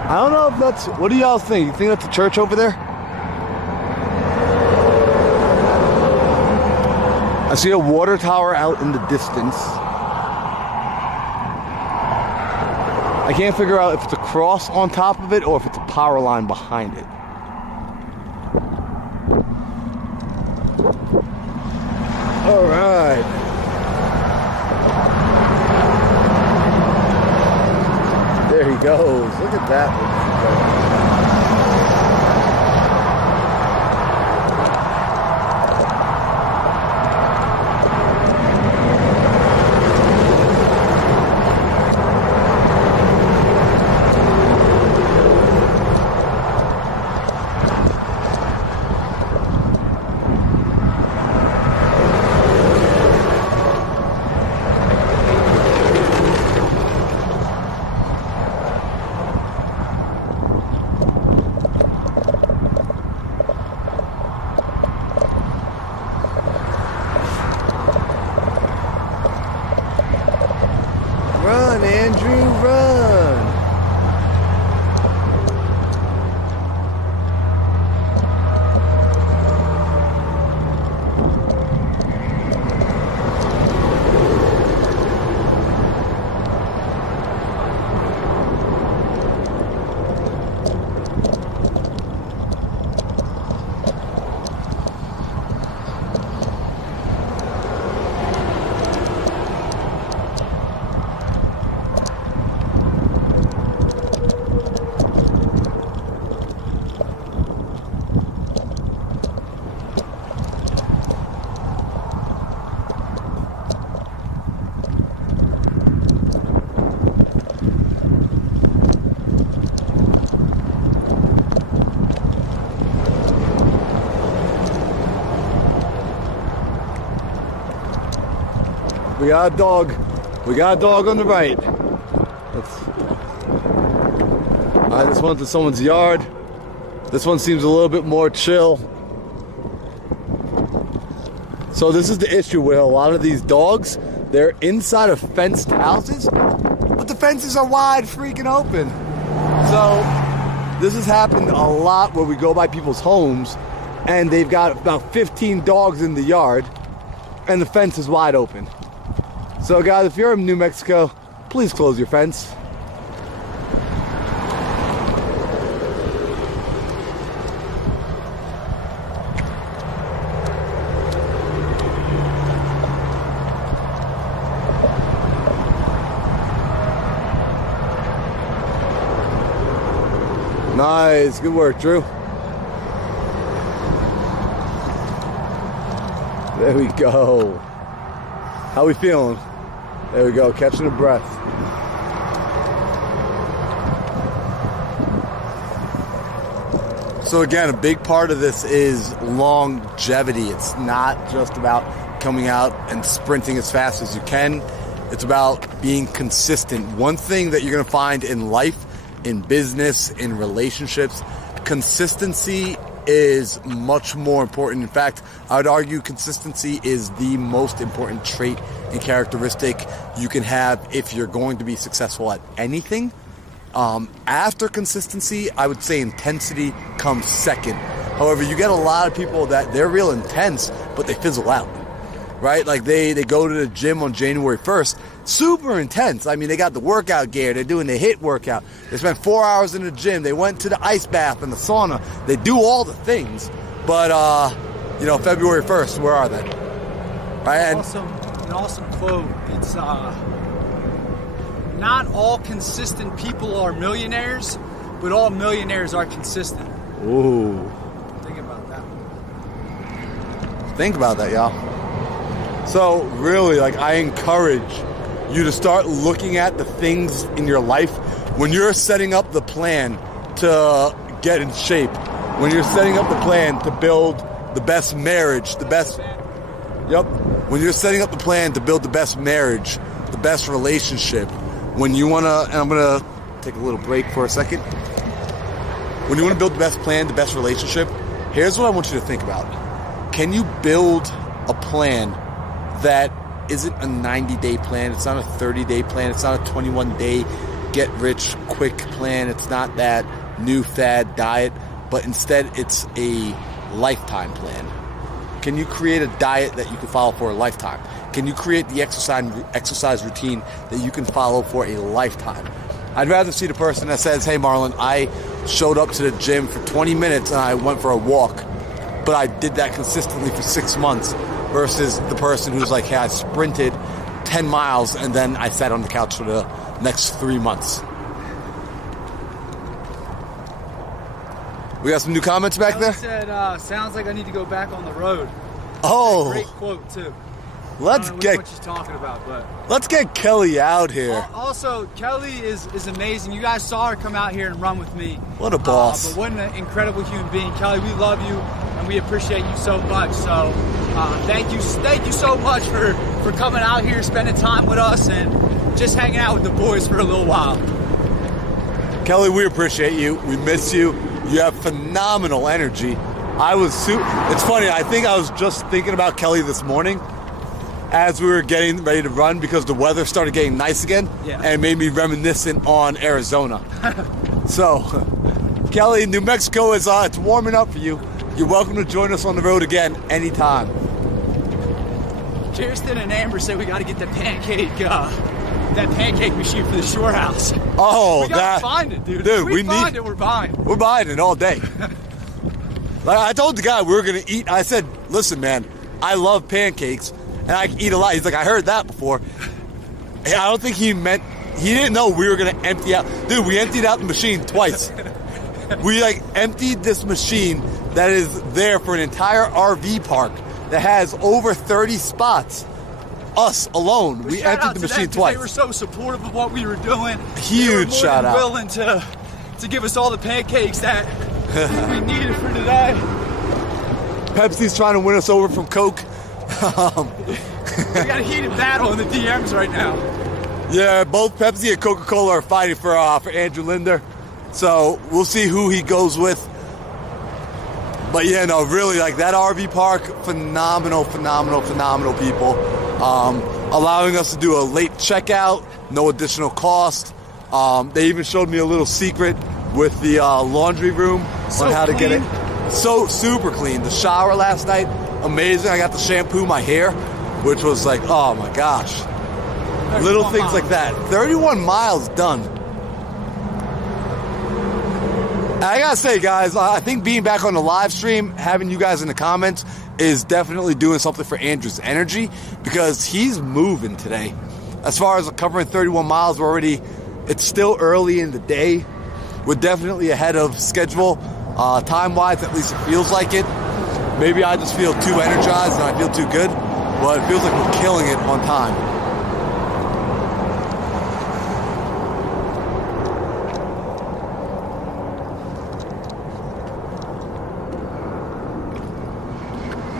I don't know if that's, what do y'all think? You think that's a church over there? I see a water tower out in the distance. I can't figure out if it's a cross on top of it or if it's a power line behind it. All right. There he goes. Look at that. We got a dog. We got a dog on the right. Alright, this one's in someone's yard. This one seems a little bit more chill. So this is the issue with a lot of these dogs. They're inside of fenced houses, but the fences are wide freaking open. So this has happened a lot where we go by people's homes and they've got about 15 dogs in the yard and the fence is wide open. So guys, if you're in New Mexico, please close your fence. Nice, good work, Drew. There we go. How we feeling? There we go, catching a breath. So again, a big part of this is longevity. It's not just about coming out and sprinting as fast as you can. It's about being consistent. One thing that you're gonna find in life, in business, in relationships, consistency is much more important. In fact, I would argue consistency is the most important trait and characteristic you can have if you're going to be successful at anything. After consistency, I would say intensity comes second. However, you get a lot of people that they're real intense, but they fizzle out, right? Like they go to the gym on January 1st, super intense. I mean, they got the workout gear, they're doing the HIIT workout. They spent 4 hours in the gym, they went to the ice bath and the sauna. They do all the things, but February 1st, where are they? Right? And An awesome quote. It's not all consistent people are millionaires, but all millionaires are consistent. ooh, Think about that. think about that, y'all. So really, I encourage you to start looking at the things in your life when you're setting up the plan to get in shape, when you're setting up the plan to build the best marriage, when you're setting up the plan to build the best marriage, the best relationship, when you want to, and I'm going to take a little break for a second. When you want to build the best plan, the best relationship, here's what I want you to think about. Can you build a plan that isn't a 90-day plan? It's not a 30-day plan. It's not a 21-day get-rich-quick plan. It's not that new fad diet, but instead it's a lifetime plan. Can you create a diet that you can follow for a lifetime? Can you create the exercise routine that you can follow for a lifetime? I'd rather see the person that says, hey, Marlon, I showed up to the gym for 20 minutes and I went for a walk, but I did that consistently for 6 months, versus the person who's like, hey, I sprinted 10 miles and then I sat on the couch for the next 3 months. We got some new comments back there? Said, sounds like I need to go back on the road. Oh, Great quote, too. Let's I don't know get what she's talking about, but let's get Kelly out here. Also, Kelly is amazing. You guys saw her come out here and run with me. What a boss! But what an incredible human being, Kelly. We love you and we appreciate you so much. So, thank you so much for coming out here, spending time with us, and just hanging out with the boys for a little while. Kelly, we appreciate you. We miss you. You have phenomenal energy. It's funny. I think I was just thinking about Kelly this morning as we were getting ready to run, because the weather started getting nice again, and it made me reminiscent on Arizona. So, Kelly, New Mexico is it's warming up for you. You're welcome to join us on the road again anytime. Kirsten and Amber said we got to get the pancake machine for the shore house. Oh, we gotta find it, dude. Dude, we find it, we're buying. We're buying it all day. Like I told the guy we were gonna eat. I said, listen, man, I love pancakes and I can eat a lot. He's like, I heard that before. I don't think he didn't know we were gonna empty out. Dude, we emptied out the machine twice. We emptied this machine that is there for an entire RV park that has over 30 spots. Us alone, we emptied the machine twice. They were so supportive of what we were doing. Huge shout out. Willing to give us all the pancakes that we needed for today. Pepsi's trying to win us over from Coke. We got a heated battle in the DMs right now. Yeah, both Pepsi and Coca-Cola are fighting for Andrew Linder. So we'll see who he goes with. But yeah, no, really, like that RV park, phenomenal people. Allowing us to do a late checkout, no additional cost. They even showed me a little secret with the laundry room on how to get it. So super clean. The shower last night, amazing. I got to shampoo my hair, which was like, oh my gosh. Little things miles. like that. 31 miles done. I gotta say, guys, I think being back on the live stream, having you guys in the comments is definitely doing something for Andrew's energy, because he's moving today. As far as covering 31 miles, it's still early in the day. We're definitely ahead of schedule. Time-wise, at least it feels like it. Maybe I just feel too energized and I feel too good, but it feels like we're killing it on time.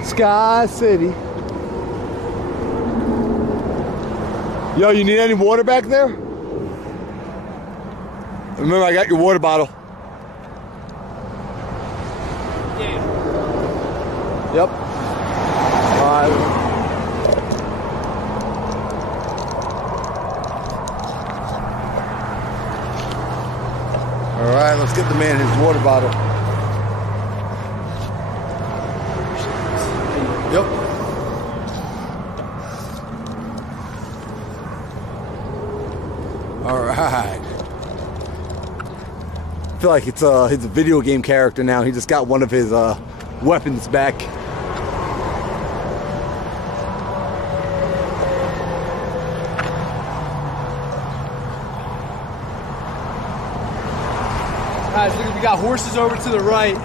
Sky City. Yo, you need any water back there? Remember, I got your water bottle. Yeah. Yep. All right. All right, let's get the man his water bottle. Yep. All right. I feel like he's a video game character now. He just got one of his weapons back. Guys, look, we got horses over to the right.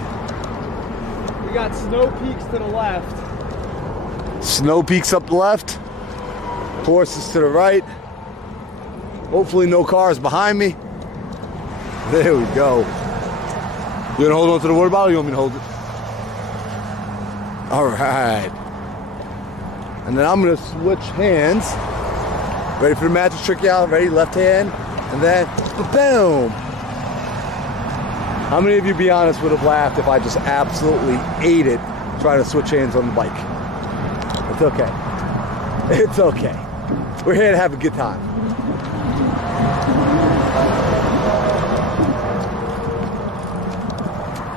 We got snow peaks to the left. Snow peaks up the left. Horses to the right. Hopefully no cars behind me. There we go. You gonna hold on to the water bottle or you want me to hold it? All right. And then I'm gonna switch hands. Ready for the magic trick, y'all? Ready? Left hand. And then, boom. How many of you, be honest, would have laughed if I just absolutely ate it trying to switch hands on the bike? It's okay. It's okay. We're here to have a good time.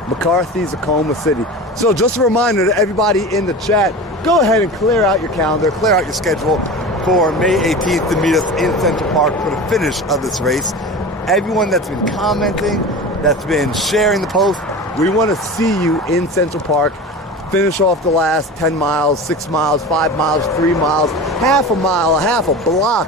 McCarthy's Oklahoma City. So just a reminder to everybody in the chat, go ahead and clear out your calendar, clear out your schedule for May 18th to meet us in Central Park for the finish of this race. Everyone that's been commenting, that's been sharing the post, we want to see you in Central Park. Finish off the last 10 miles, 6 miles, 5 miles, 3 miles, half a mile, half a block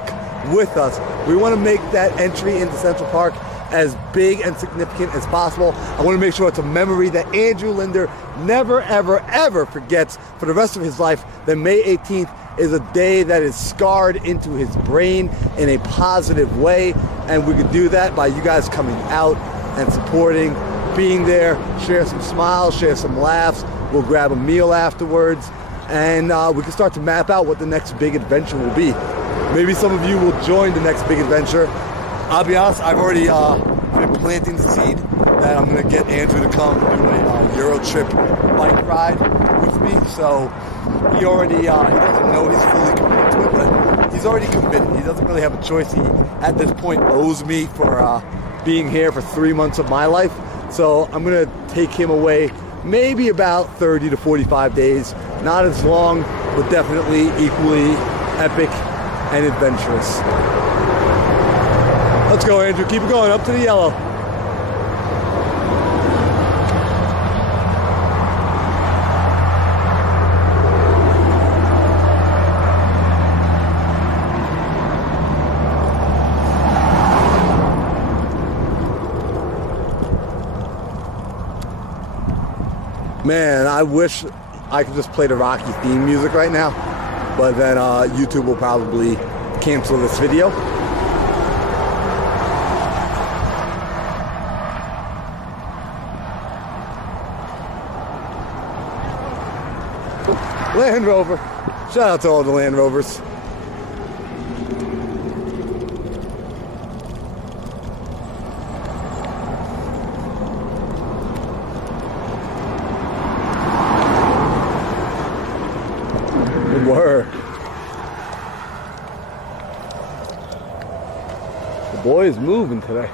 with us. We want to make that entry into Central Park as big and significant as possible. I want to make sure it's a memory that Andrew Linder never, ever, ever forgets for the rest of his life, that May 18th is a day that is scarred into his brain in a positive way. And we can do that by you guys coming out and supporting, being there, share some smiles, share some laughs. We'll grab a meal afterwards, and we can start to map out what the next big adventure will be. Maybe some of you will join the next big adventure. I'll be honest, I've already been planting the seed that I'm going to get Andrew to come do a Euro trip bike ride with me. So he already, he doesn't know he's fully committed to it, but he's already committed. He doesn't really have a choice. He, at this point, owes me for being here for 3 months of my life. So I'm going to take him away maybe about 30 to 45 days. Not as long, but definitely equally epic and adventurous. Let's go, Andrew. Keep it going. Up to the yellow. Man, I wish I could just play the Rocky theme music right now, but then YouTube will probably cancel this video. Land Rover. Shout out to all the Land Rovers. Good work. The boy is moving today.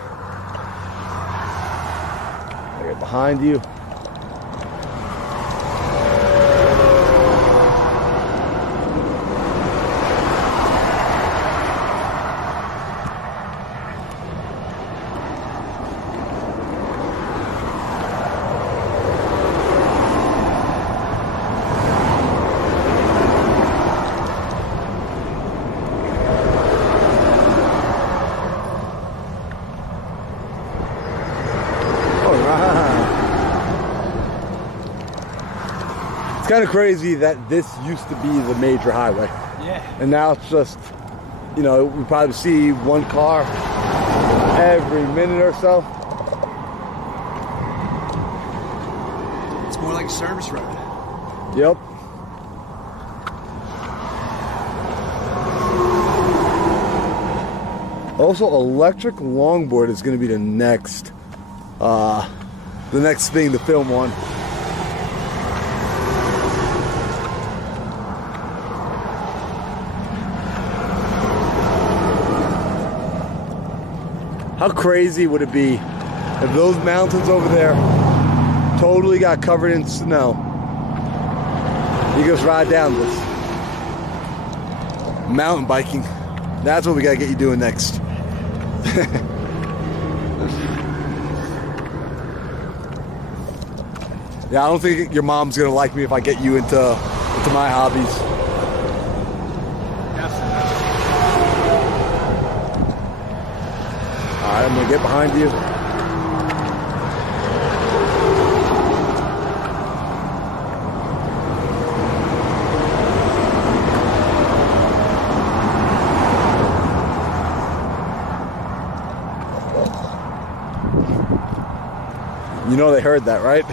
I get behind you. It's kind of crazy that this used to be the major highway. Yeah. And now it's just, you know, we probably see one car every minute or so. It's more like a service road. Yep. Also, electric longboard is going to be the next thing to film on. How crazy would it be if those mountains over there totally got covered in snow? You just ride down this. Mountain biking. That's what we gotta get you doing next. Yeah, I don't think your mom's gonna like me if I get you into my hobbies. Alright, I'm gonna get behind you. You know they heard that, right?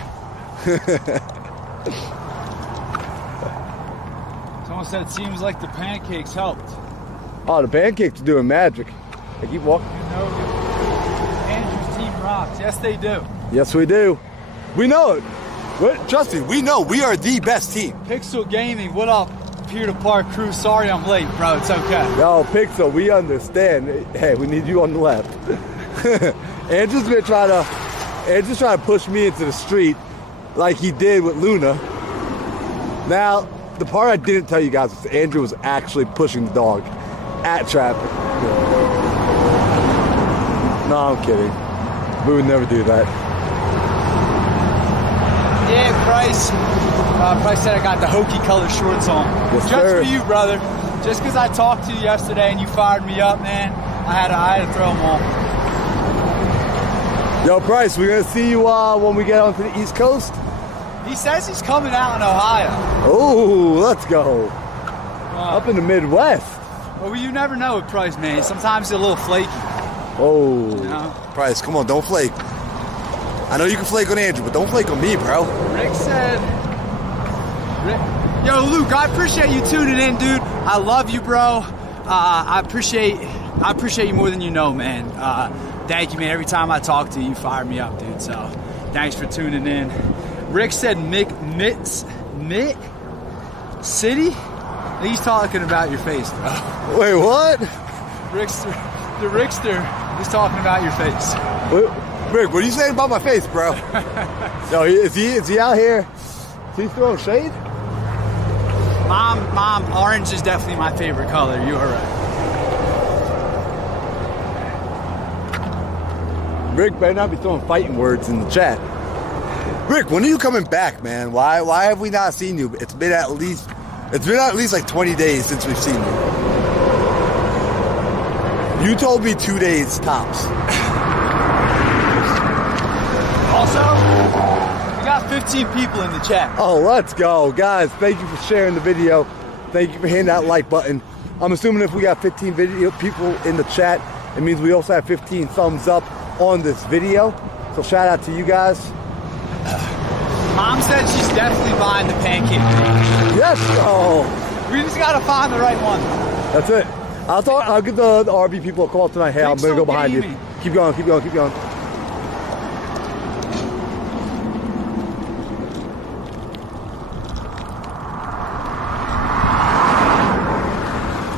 Someone said it seems like the pancakes helped. Oh, the pancakes are doing magic. I keep walking. You know, Andrew's team rocks. Yes, they do. Yes, we do. We know it. Trust me, we know we are the best team. Pixel Gaming, what up? Pier to Park crew. Sorry I'm late, bro. It's okay. Yo, Pixel, we understand. Hey, we need you on the left. Andrew's trying to push me into the street like he did with Luna. Now, the part I didn't tell you guys is Andrew was actually pushing the dog at traffic. No, I'm kidding. We would never do that. Yeah, Price. Price said I got the hokey color shorts on. Yes, Just sir. for you, brother. Just because I talked to you yesterday and you fired me up, man, I had to throw them on. Yo, Price, we're going to see you when we get onto the East Coast. He says he's coming out in Ohio. Oh, let's go. Up in the Midwest. Well, you never know with Price, man. Sometimes he's a little flaky. Oh. You know? Price, come on, don't flake. I know you can flake on Andrew, but don't flake on me, bro. Rick said... Yo, Luke, I appreciate you tuning in, dude. I love you, bro. I appreciate you more than you know, man. Thank you, man. Every time I talk to you, you fire me up, dude. So, thanks for tuning in. Rick said Mitt City? I think he's talking about your face, bro. Wait, what? The Rickster is talking about your face. Rick, what are you saying about my face, bro? Yo, is he out here? Is he throwing shade? Mom, orange is definitely my favorite color. You are right. Rick better not be throwing fighting words in the chat. Rick, when are you coming back, man? Why have we not seen you? It's been at least like 20 days since we've seen you. You told me 2 days tops. Also, we got 15 people in the chat. Oh, let's go. Guys, thank you for sharing the video. Thank you for hitting that like button. I'm assuming if we got 15 people in the chat, it means we also have 15 thumbs up on this video. So shout out to you guys. Mom said she's definitely buying the pancake. Yes. Oh, We just gotta find the right one. that's it. I'll give the RV people a call tonight. Hey, I'm Big gonna go so behind you. gamey. Keep going, keep going, keep going.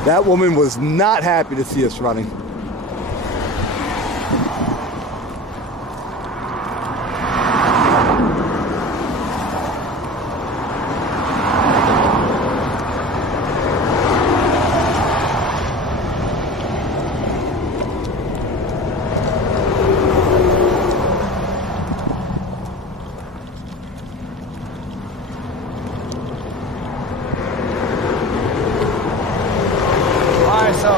That woman was not happy to see us running. So,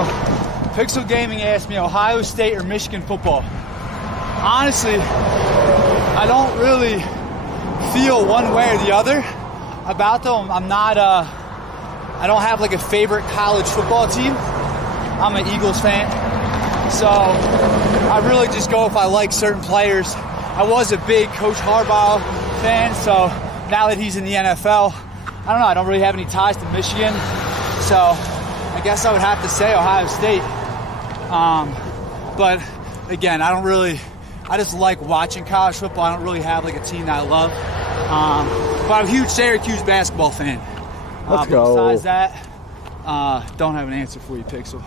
Pixel Gaming asked me Ohio State or Michigan football. Honestly, I don't really feel one way or the other about them. I'm not, I don't have like a favorite college football team. I'm an Eagles fan. So, I really just go if I like certain players. I was a big Coach Harbaugh fan, so now that he's in the NFL, I don't know, I don't really have any ties to Michigan. So, I guess I would have to say Ohio State. But again, I just like watching college football. I don't really have like a team that I love. But I'm a huge Syracuse basketball fan. Let's go. Besides that, don't have an answer for you, Pixel.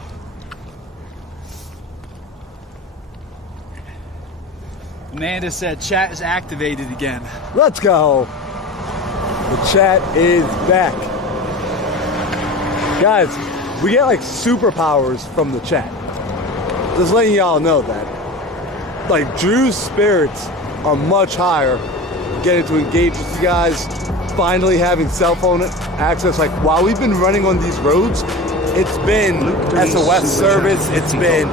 Amanda said chat is activated again. Let's go. The chat is back. Guys, we get like superpowers from the chat. Just letting y'all know that. Like Drew's spirits are much higher getting to engage with you guys, finally having cell phone access. Like while we've been running on these roads, it's been SOS service, it's been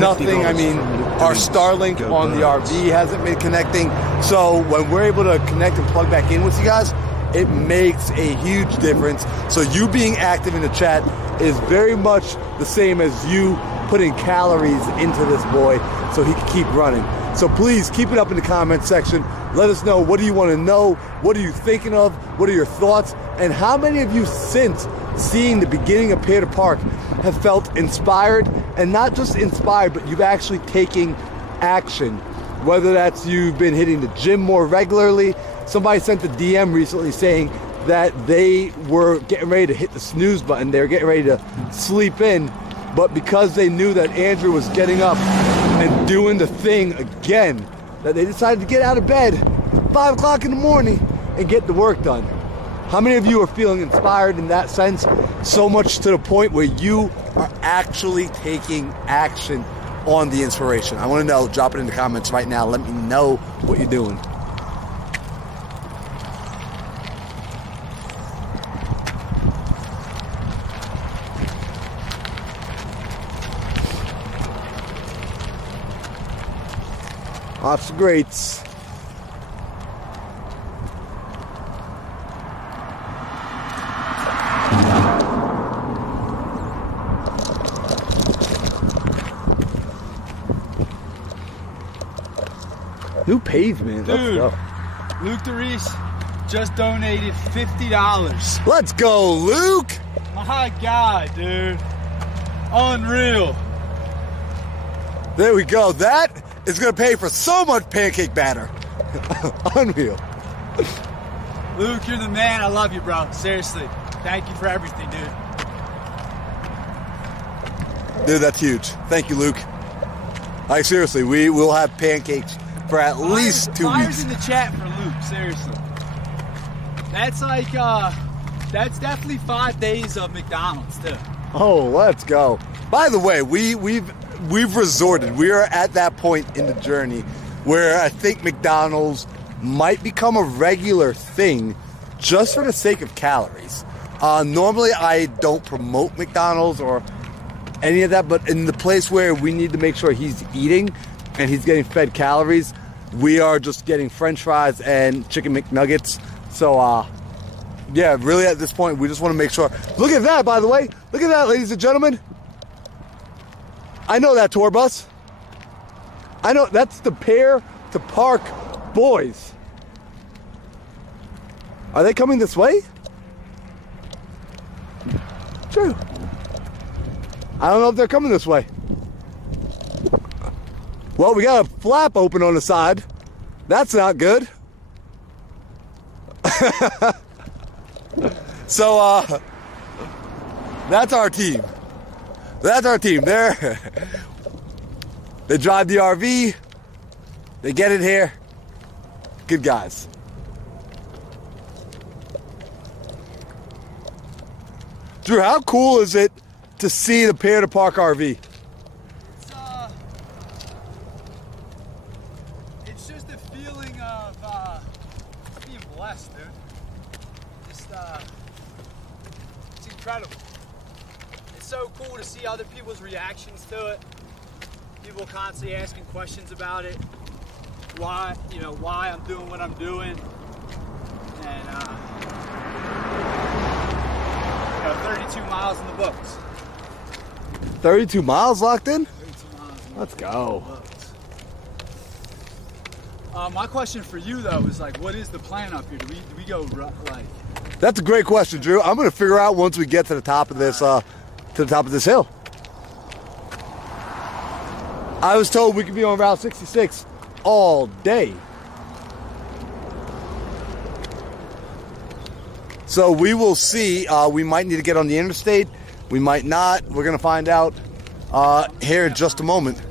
nothing. I mean, our Starlink on the RV hasn't been connecting. So when we're able to connect and plug back in with you guys, it makes a huge difference. So you being active in the chat is very much the same as you putting calories into this boy so he can keep running. So please keep it up in the comment section. Let us know, what do you want to know? What are you thinking of? What are your thoughts? And how many of you since seeing the beginning of Pier to Park have felt inspired? And not just inspired, but you've actually taken action. Whether that's you've been hitting the gym more regularly. Somebody sent a DM recently saying that they were getting ready to hit the snooze button. They were getting ready to sleep in. But because they knew that Andrew was getting up and doing the thing again, that they decided to get out of bed 5 o'clock in the morning and get the work done. How many of you are feeling inspired in that sense? So much to the point where you are actually taking action on the inspiration. I want to know. Drop it in the comments right now. Let me know what you're doing. Off the greats. New pavement. Let's Dude, go. Luke DeReese just donated $50. Let's go, Luke. My God, dude. Unreal. There we go. That is going to pay for so much pancake batter. Unreal. Luke, you're the man. I love you, bro. Seriously. Thank you for everything, dude. Dude, that's huge. Thank you, Luke. Like, seriously, we will have pancakes for at least 2 Fires weeks. in the chat for Luke, seriously. That's like, that's definitely 5 days of McDonald's, too. Oh, let's go. By the way, we've resorted. We are at that point in the journey where I think McDonald's might become a regular thing just for the sake of calories. Normally, I don't promote McDonald's or any of that, but in the place where we need to make sure he's eating and he's getting fed calories, we are just getting French fries and chicken McNuggets. So, yeah, really at this point, we just want to make sure. Look at that, by the way. Look at that, ladies and gentlemen. I know that tour bus. I know that's the Pier to Park boys. Are they coming this way? True. I don't know if they're coming this way. Well, we got a flap open on the side. That's not good. So, that's our team. That's our team. They drive the RV. They get it here. Good guys. Drew, how cool is it to see the Pier to Park RV? It's just a feeling of being blessed, dude. Just, it's incredible. It's so cool to see other people's reactions to it. People constantly asking questions about it. Why I'm doing what I'm doing. And, 32 miles in the books. 32 miles locked in? 32 miles in the Let's go. books. My question for you though is like, what is the plan up here? Do we go like? That's a great question, Drew. I'm going to figure out once we get to the top of this hill. I was told we could be on Route 66 all day. So we will see. We might need to get on the interstate. We might not. We're going to find out here in just a moment.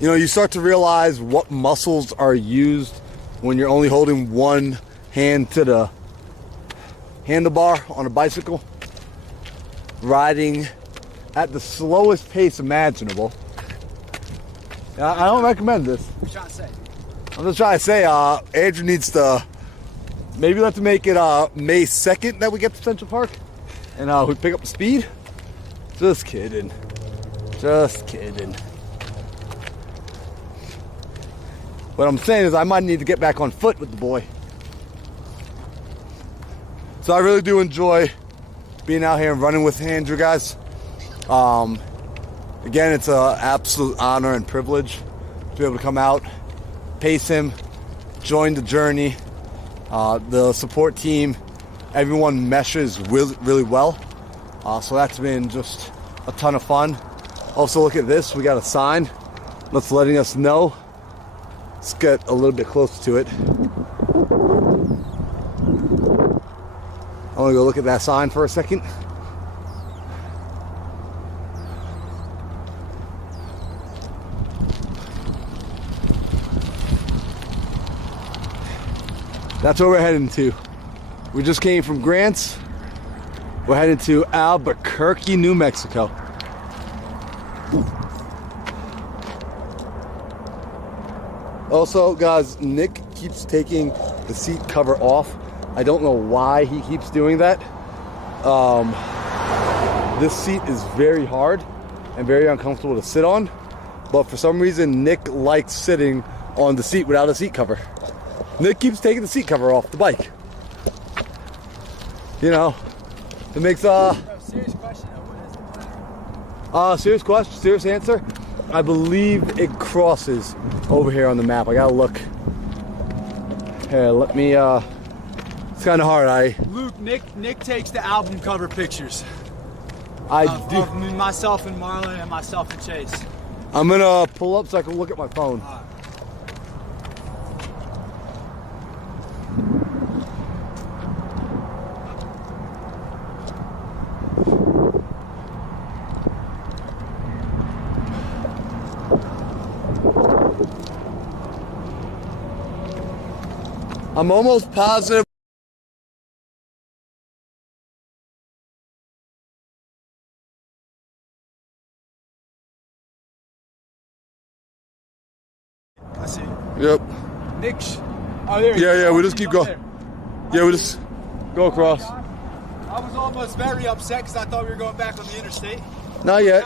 You know, you start to realize what muscles are used when you're only holding one hand to the handlebar on a bicycle, riding at the slowest pace imaginable. I don't recommend this. What you trying to say? I'm just trying to say, Andrew needs to, maybe let's make it May 2nd that we get to Central Park and we pick up the speed. Just kidding. Just kidding. What I'm saying is I might need to get back on foot with the boy. So I really do enjoy being out here and running with Andrew, guys. Again, it's an absolute honor and privilege to be able to come out, pace him, join the journey. The support team, everyone meshes really well. So that's been just a ton of fun. Also, look at this. We got a sign that's letting us know. Let's get a little bit closer to it. I want to go look at that sign for a second. That's where we're heading to. We just came from Grants. We're headed to Albuquerque, New Mexico. Also, guys, Nick keeps taking the seat cover off. I don't know why he keeps doing that. This seat is very hard and very uncomfortable to sit on, but for some reason, Nick likes sitting on the seat without a seat cover. Nick keeps taking the seat cover off the bike. You know, it makes Serious question though, what is the plan? serious question, serious answer. I believe it crosses over here on the map. I gotta look. Here, let me, it's kind of hard. Luke, Nick takes the album cover pictures. I do. Of me, myself and Marlon and myself and Chase. I'm gonna pull up so I can look at my phone. I'm almost positive. I see. Yep. Nick. Oh, there you go. Yeah, we just keep going. There. Yeah, we just go across. I was almost very upset because I thought we were going back on the interstate. Not yet.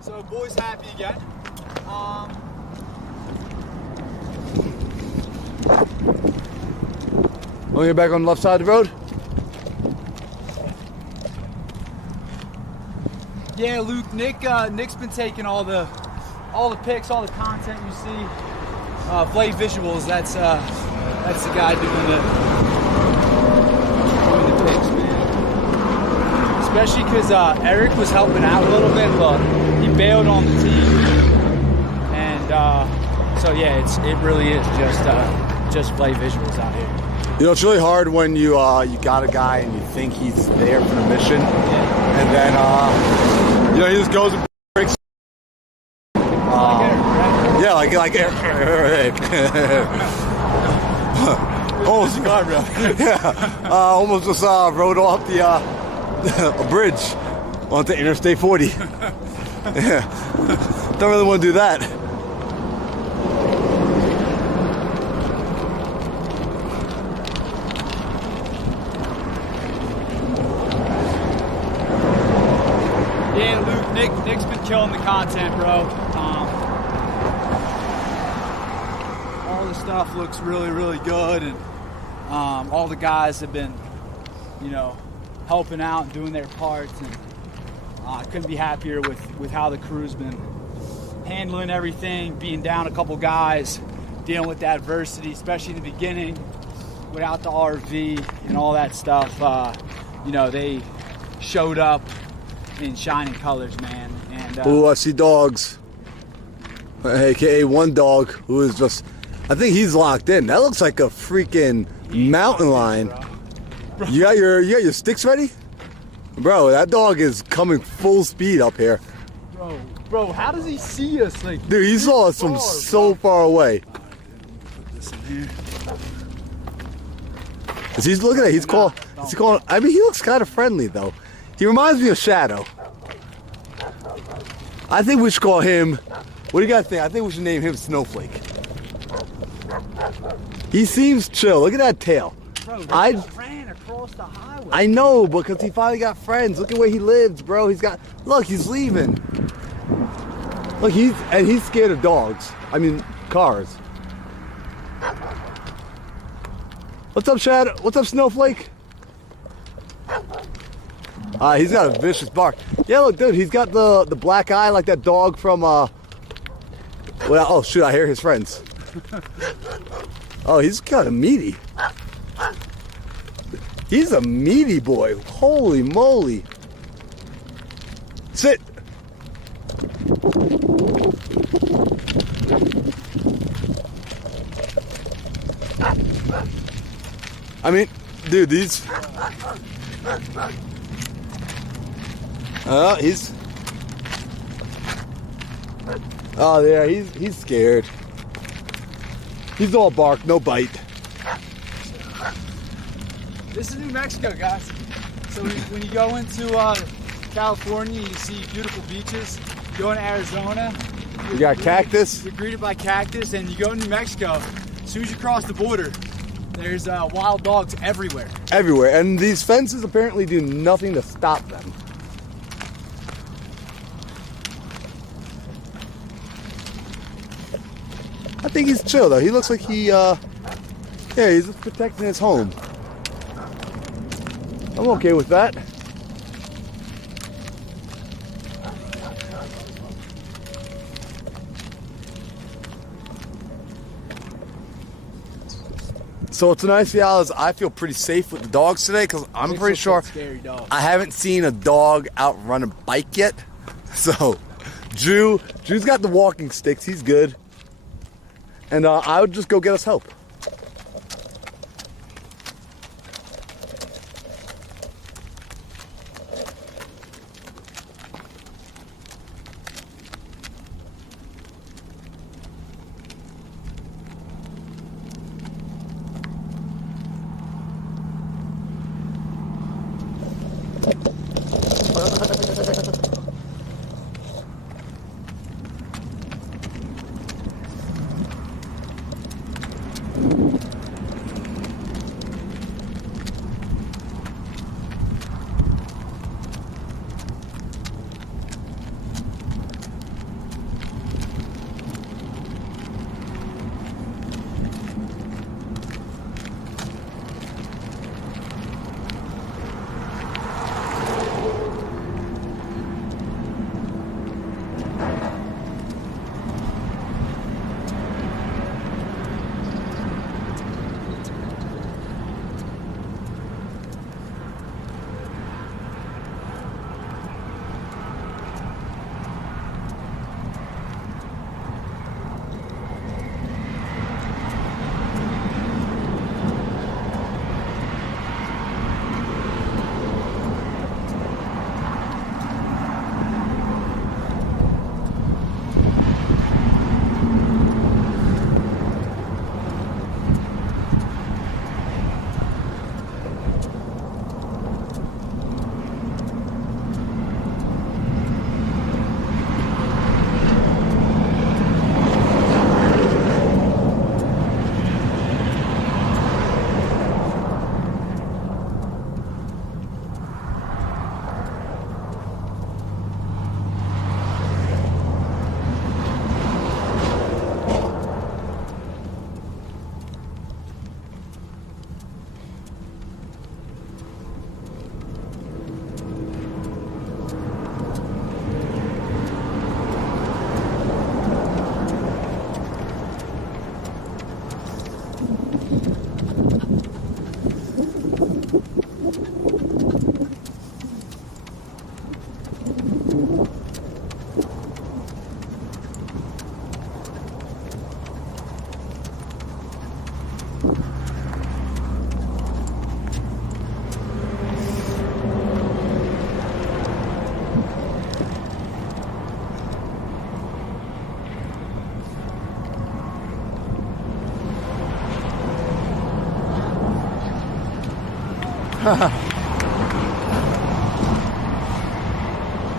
So boy's happy again. Want to get back on the left side of the road? Yeah, Luke. Nick's been taking all the pics, all the content you see. Play visuals. That's the guy doing the pics, man. Especially because Eric was helping out a little bit, but he bailed on the team, and so yeah, it really is just play visuals out here. You know, it's really hard when you got a guy and you think he's there for the mission, and then you know, he just goes and breaks. Yeah, like Eric. Almost guardrail. Yeah, almost just rode off the a bridge onto Interstate 40. Yeah, don't really want to do that. Yeah, Luke, Nick's been killing the content, bro. All the stuff looks really, really good, and all the guys have been, you know, helping out and doing their parts, and I couldn't be happier with how the crew's been handling everything, being down a couple guys, dealing with the adversity, especially in the beginning, without the RV and all that stuff. You know, they showed up in shining colors, man. And Ooh, I see dogs. AKA one dog who is just, I think he's locked in. That looks like a freaking mountain lion. Bro. You got your sticks ready? Bro, that dog is coming full speed up here. Bro, how does he see us? Like, Dude, he saw us from so far away. Put this in here. Is he's looking at? He's calling. I mean, he looks kind of friendly though. He reminds me of Shadow. I think we should call him. What do you guys think? I think we should name him Snowflake. He seems chill. Look at that tail. Bro, ran across the highway. I know, because he finally got friends. Look at where he lives, bro. He's got. Look, he's leaving. Look, he's scared of dogs. I mean, cars. What's up, Shadow? What's up, Snowflake? He's got a vicious bark. Yeah, look, dude, he's got the black eye like that dog from, well, oh, shoot, I hear his friends. Oh, he's kind of meaty. He's a meaty boy. Holy moly. Sit. I mean, dude, these... he's... Oh, yeah, he's scared. He's all bark, no bite. This is New Mexico, guys. So when you go into California, you see beautiful beaches. You go into Arizona, You got cactus. you're greeted by cactus, and you go to New Mexico. As soon as you cross the border, there's wild dogs everywhere. Everywhere, and these fences apparently do nothing to stop them. I think he's chill though. He looks like yeah, he's just protecting his home. I'm okay with that. So what's nice, y'all, is I feel pretty safe with the dogs today because I'm pretty sure Scary dog. I haven't seen a dog outrun a bike yet. So Drew's got the walking sticks. He's good. And I would just go get us help.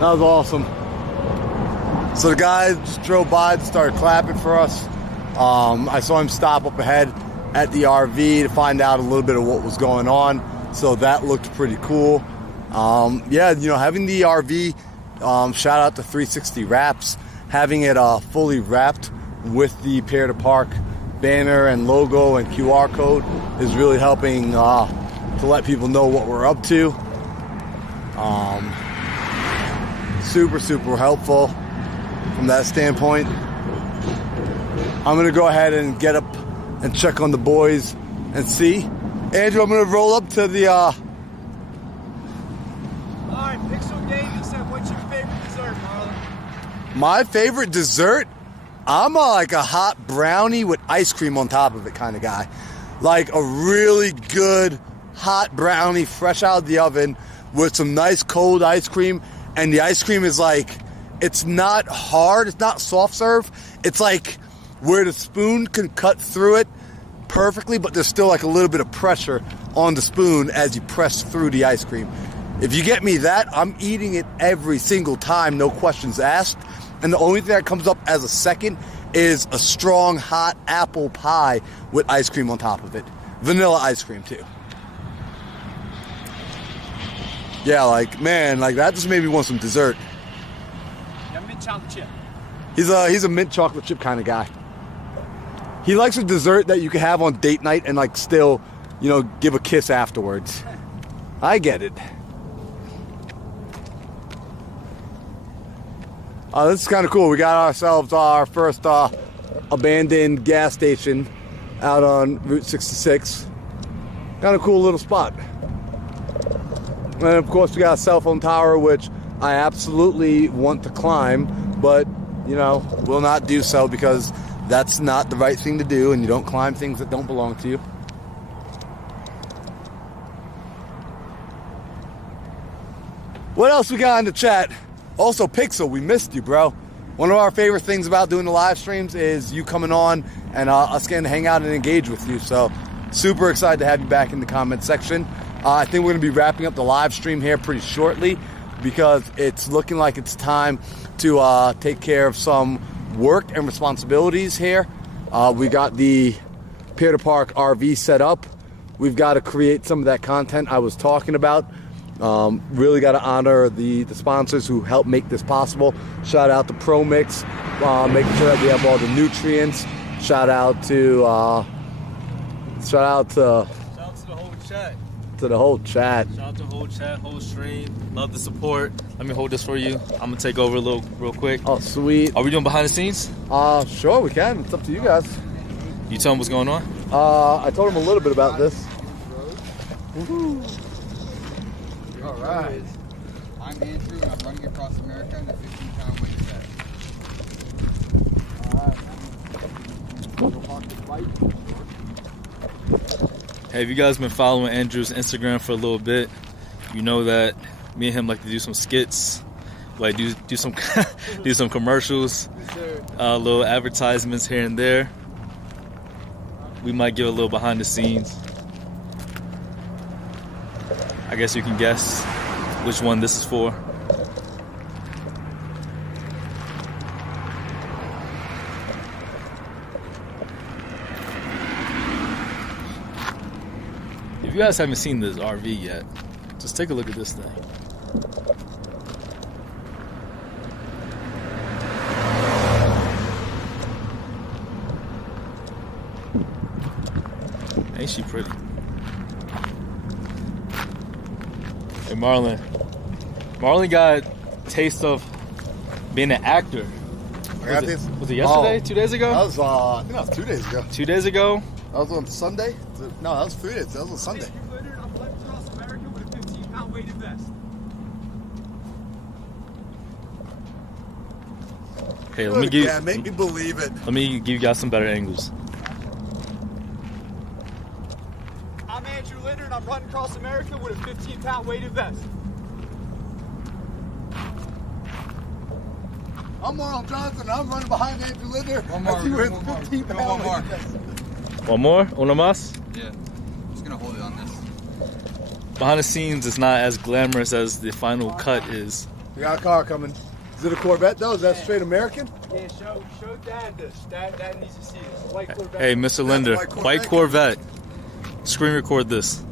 That was awesome. So the guy just drove by and started clapping for us. I saw him stop up ahead at the RV to find out a little bit of what was going on. So that looked pretty cool. Yeah, you know, having the RV, shout out to 360 Wraps, having it fully wrapped with the Pier to Park banner and logo and QR code is really helping to let people know what we're up to. Super helpful from that standpoint. I'm gonna go ahead and get up and check on the boys and see. Andrew, I'm gonna roll up to the Alright, Pixel Game, you said, what's your favorite dessert, Marlon? my favorite dessert. I'm like a hot brownie with ice cream on top of it kind of guy. Like a really good hot brownie fresh out of the oven with some nice cold ice cream. And the ice cream is like, it's not hard, it's not soft serve. It's like where the spoon can cut through it perfectly, but there's still like a little bit of pressure on the spoon as you press through the ice cream. If you get me that, I'm eating it every single time, no questions asked. And the only thing that comes up as a second is a strong hot apple pie with ice cream on top of it. Vanilla ice cream too. Yeah, like, man, like that just made me want some dessert. Yeah, mint chocolate chip. He's a mint chocolate chip kind of guy. He likes a dessert that you can have on date night and like still, you know, give a kiss afterwards. I get it. This is kind of cool. We got ourselves our first abandoned gas station out on Route 66. Kind of cool little spot. And of course we got a cell phone tower, which I absolutely want to climb, but you know, will not do so because that's not the right thing to do, and you don't climb things that don't belong to you. What else we got in the chat? Also, Pixel, we missed you, bro. One of our favorite things about doing the live streams is you coming on and us getting to hang out and engage with you. So, super excited to have you back in the comment section. I think we're going to be wrapping up the live stream here pretty shortly because it's looking like it's time to take care of some work and responsibilities here. We got the Pier to Park RV set up. We've got to create some of that content I was talking about. Really got to honor the sponsors who help make this possible. Shout out to Pro Mix, making sure that we have all the nutrients. Shout out to the whole chat. To the whole chat. Shout out to the whole chat, whole stream. Love the support. Let me hold this for you. I'm gonna take over real quick. Oh, sweet. Are we doing behind the scenes? Sure, we can. It's up to you guys. You tell them what's going on? I told him a little bit about this. Woohoo! All right. I'm Andrew, and I'm running across America in a 15-pound weight set. Hey, if you guys been following Andrew's Instagram for a little bit, you know that me and him like to do some skits, like do some do some commercials, little advertisements here and there. We might give a little behind the scenes. I guess you can guess which one this is for. If you guys haven't seen this RV yet, just take a look at this thing. Ain't she pretty? Hey, Marlon got a taste of being an actor. Was it yesterday? 2 days ago? That was, I think that was 2 days ago. 2 days ago? That was on Sunday? No, that was 3 days. That was on Sunday. Hey, let me give. Yeah, make me believe it. Let me give you guys some better angles. I'm Andrew Linder, and I'm running across America with a 15-pound weighted vest. I'm Marlon Johnson, and I'm running behind Andrew Linder. One more. As he wears One more. 15 One pounds. more. One more? Uno más? Yeah. I'm just gonna hold it on this. behind the scenes, it's not as glamorous as the final cut is. We got a car coming. Is it a Corvette though? Is that straight American? Yeah, show Dad this. Dad needs to see this. White Corvette. Hey, Mr. Linder, white Corvette. Screen record this.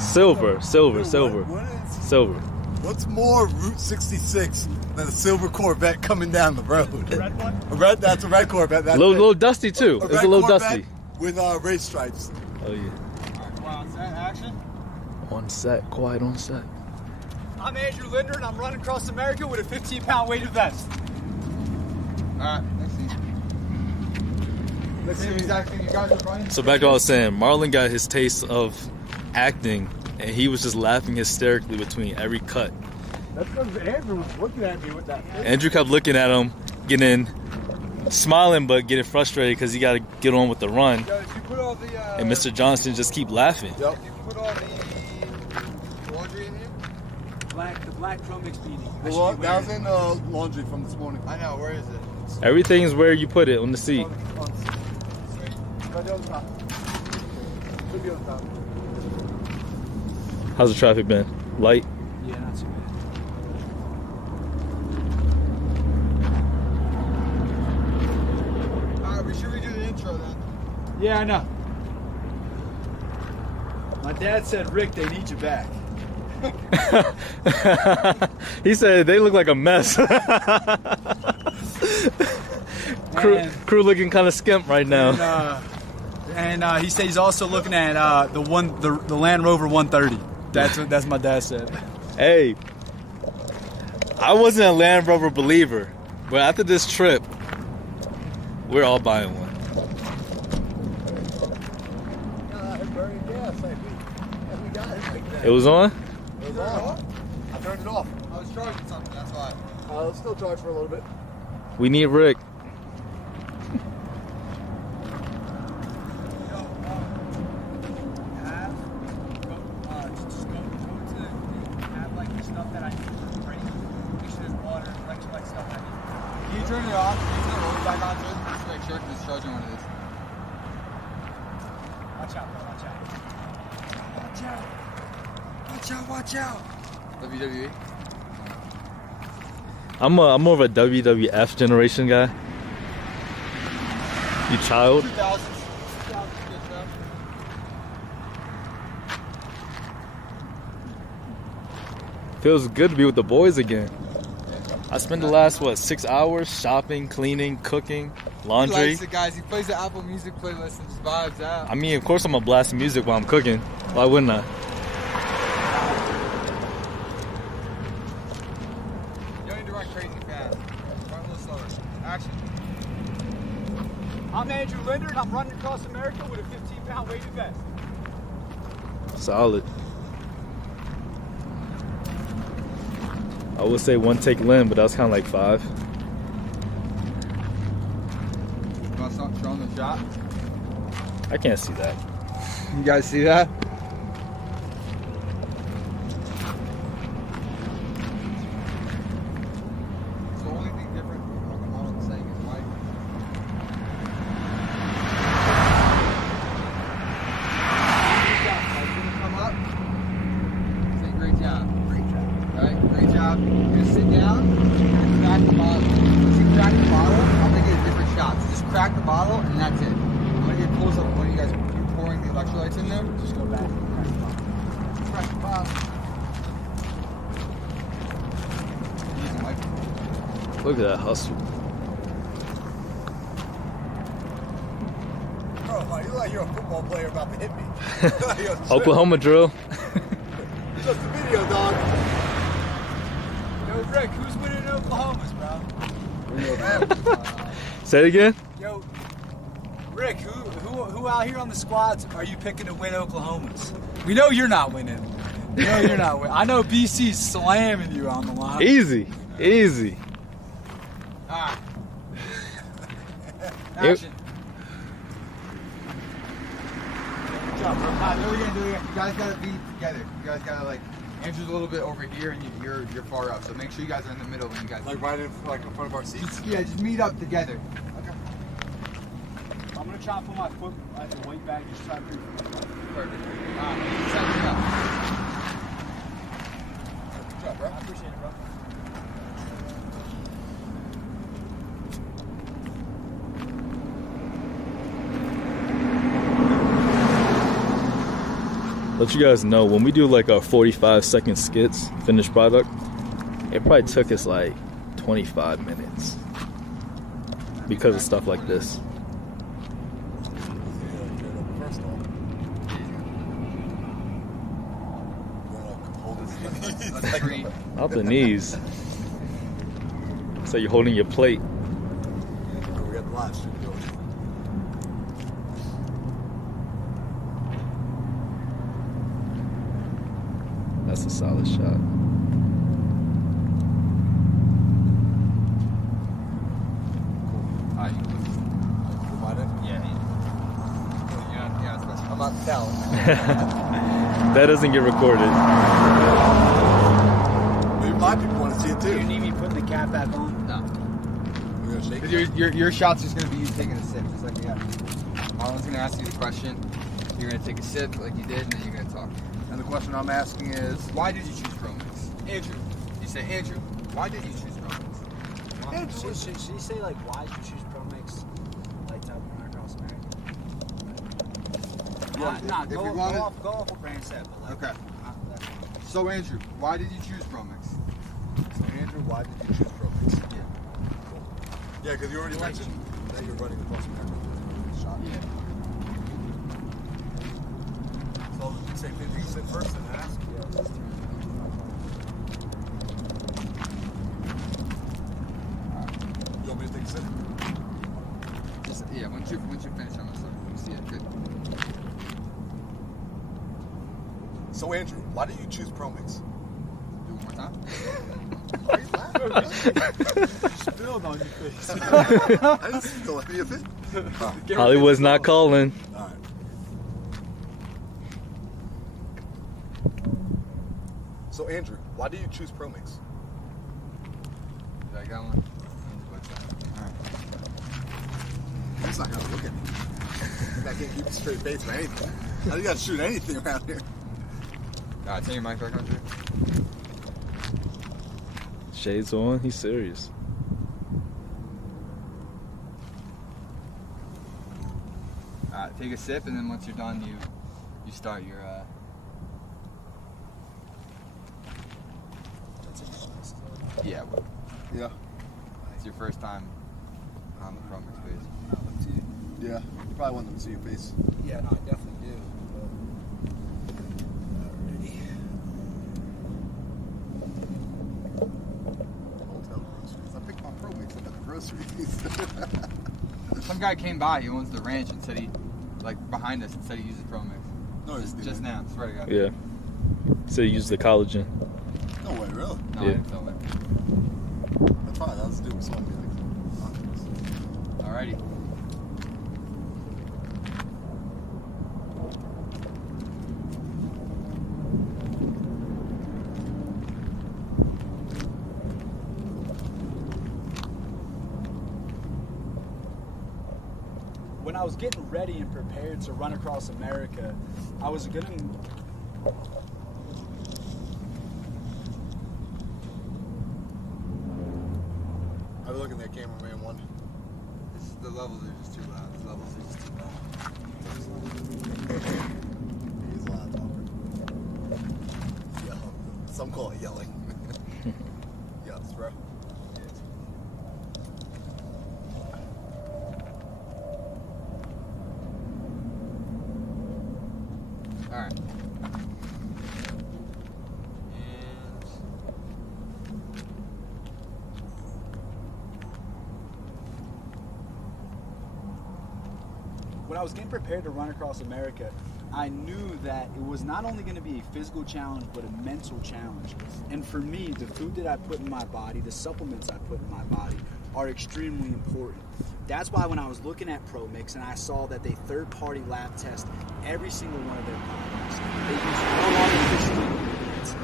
Silver. What's more Route 66 than a silver Corvette coming down the road? The red one? That's a red Corvette. That's Little dusty too. It's a little dusty. With race stripes. Oh yeah. Wow, is that action? On set, quiet on set. I'm Andrew Linder, and I'm running across America with a 15-pound weighted vest. Alright, let's see the exact thing you guys are running. So back to what I was saying, Marlon got his taste of acting, and he was just laughing hysterically between every cut. That's because Andrew was looking at me with that. Andrew kept looking at him, smiling but getting frustrated because he got to get on with the run. Yo, did you put all the, And Mr. Johnson just keep laughing. Yep. did you put all the laundry in here? The black Pro Mix beanie. Well, that was in the laundry from this morning. I know, where is it? Everything's where you put it, on the seat. Right there on the top. Should be on the top. How's the traffic been? Light? Yeah, not too bad. Alright, we should redo the intro then. Yeah, I know. My dad said, Rick, they need you back. He said they look like a mess. crew looking kind of skimp right now. And he said he's also looking at the Land Rover 130. That's my dad said. Hey, I wasn't a Land Rover believer, but after this trip, we're all buying one. It was on? It was on. I turned it off. I was charging something, that's why. Let's still charge for a little bit. We need Rick. Can you turn it off? Can you turn the roller back on too? Just to make sure because it's charging when it is. Watch out, bro, watch out. Watch out! WWE? I'm more of a WWF generation guy. You child? 2000s. Feels good to be with the boys again. I spent the last 6 hours shopping, cleaning, cooking, He laundry. likes it, guys. He plays the Apple Music playlist and just vibes out. I mean, of course I'm gonna blast music while I'm cooking. Why wouldn't I? You don't need to run crazy fast. Run a little slower. Action. I'm Andrew Linder, and I'm running across America with a 15-pound weighted vest. Solid. I would say one take Lynn, but that was kind of like 5. You want to start showing the shot? I can't see that. You guys see that? The only thing different from what I'm saying is white. Come up. Say great job. Great job. Alright, great job. You're gonna sit down. You're gonna crack the bottle. Once you crack the bottle, I'm gonna get a different shot. So just crack the bottle and that's it. I'm gonna get close up when you guys are pouring the electrolytes in there. Just go back. Crack the bottle. Use a microphone. Look at that hustle. Bro, you like you're a football player about to hit me. Oklahoma drill. Just a video, dog. Yo, Rick, who's winning Oklahoma's, bro? Say it again. Yo, Rick, who out here on the squads are you picking to win Oklahoma's? We know you're not winning. We know you're not winning. I know BC's slamming you on the line. Easy. Easy. Alright. Yep. Action. Good job, bro. Now, do it again, do it again. You guys gotta be together. You guys gotta like Andrew's a little bit over here, and you're far up. So make sure you guys are in the middle when you guys. Like right in front of our seats. Just meet up together. Okay. I'm gonna try and put my foot at the weight bag. Just try to do Perfect. Good job, bro. I appreciate it, bro. Let you guys know, when we do like our 45-second skits, finished product, it probably took us like 25 minutes because of stuff like this. Out the knees. So you're holding your plate. We got the live stream going. That's a solid shot. I'm not telling. That doesn't get recorded. Maybe my people want to see it Do you too. need me putting the cap back on? No. We're gonna shake it. Your shot's just gonna be you taking a sip, just like we got. Marlon's gonna ask you the question. You're gonna take a sip like you did, and then you're gonna talk. And the question I'm asking is, Why did you choose Promix? Andrew. You say Andrew. Why did you choose Promix? Should you say like why did you choose ProMix? Like to run across America? If you wanted- Go off what Brand said. But like, Okay. So Andrew, why did you choose Promix? so Andrew, why did you choose ProMix? Yeah. Yeah, because you already mentioned that you're running across America. Shot. Yeah. So you say 50% first and ask? You want me to take a sip? Just, yeah. Once you finish on this one, you see it. Good. So Andrew, why did you choose ProMix? Do it one more time. Why are you laughing? spilled on your face. I didn't spill any of it. Hollywood's not calling. All right. So Andrew, why did you choose ProMix? Did I got one? He's not gonna look at me. I can't keep a straight face for anything. How do you gotta shoot anything around here? Turn your mic back on, Drew. Shades on, he's serious. Take a sip, and then once you're done, you start your. Yeah, well, Yeah. it's your first time on the Promix page. Yeah. You probably want them to see your face. Yeah, no, I definitely do. Hotel groceries. I picked my ProMix up at the groceries. Some guy came by. He owns the ranch and said he, like behind us, and said he uses Promix. No, Just now. Swear to God. Yeah. So you use the collagen. No way, really? No, I Yeah. didn't film it. That's fine. That's the dude saw me. Alrighty. When I was getting ready and prepared to run across America, I was gonna. I was looking at cameraman one. The levels are just too loud. The levels are just too loud. He's a loud talker. Yelling. Some call it yelling. Yes, bro. Alright. When I was getting prepared to run across America, I knew that it was not only going to be a physical challenge, but a mental challenge. And for me, the food that I put in my body, the supplements I put in my body, are extremely important. That's why when I was looking at ProMix and I saw that they third-party lab test every single one of their products, they use no artificial ingredients.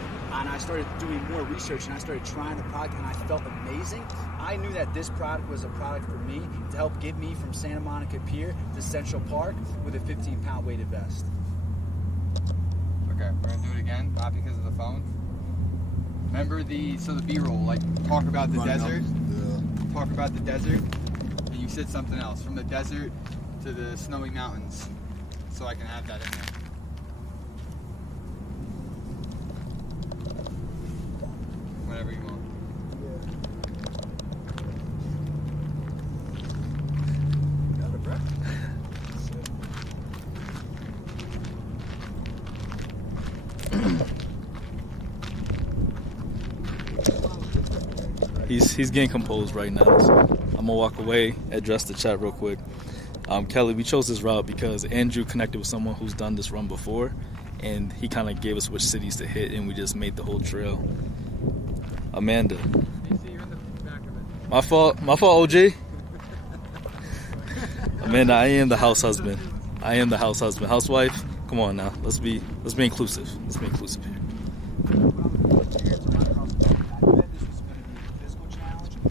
I started doing more research and I started trying the product and I felt amazing, I knew that this product was a product for me to help get me from Santa Monica Pier to Central Park with a 15-pound weighted vest. Okay, we're gonna do it again, not because of the phone. Remember the B-roll, like talk about the desert. Yeah. Talk about the desert, and you said something else. From the desert to the snowy mountains, so I can add that in there. Whatever you want. Got it, bro. He's getting composed right now. So I'm gonna walk away, address the chat real quick. Kelly, we chose this route because Andrew connected with someone who's done this run before, and he kind of gave us which cities to hit, and we just made the whole trail. Amanda. You're in the back of it. My fault, OG. Amanda, I am the house husband. Housewife, come on now. Let's be inclusive. Let's be inclusive here.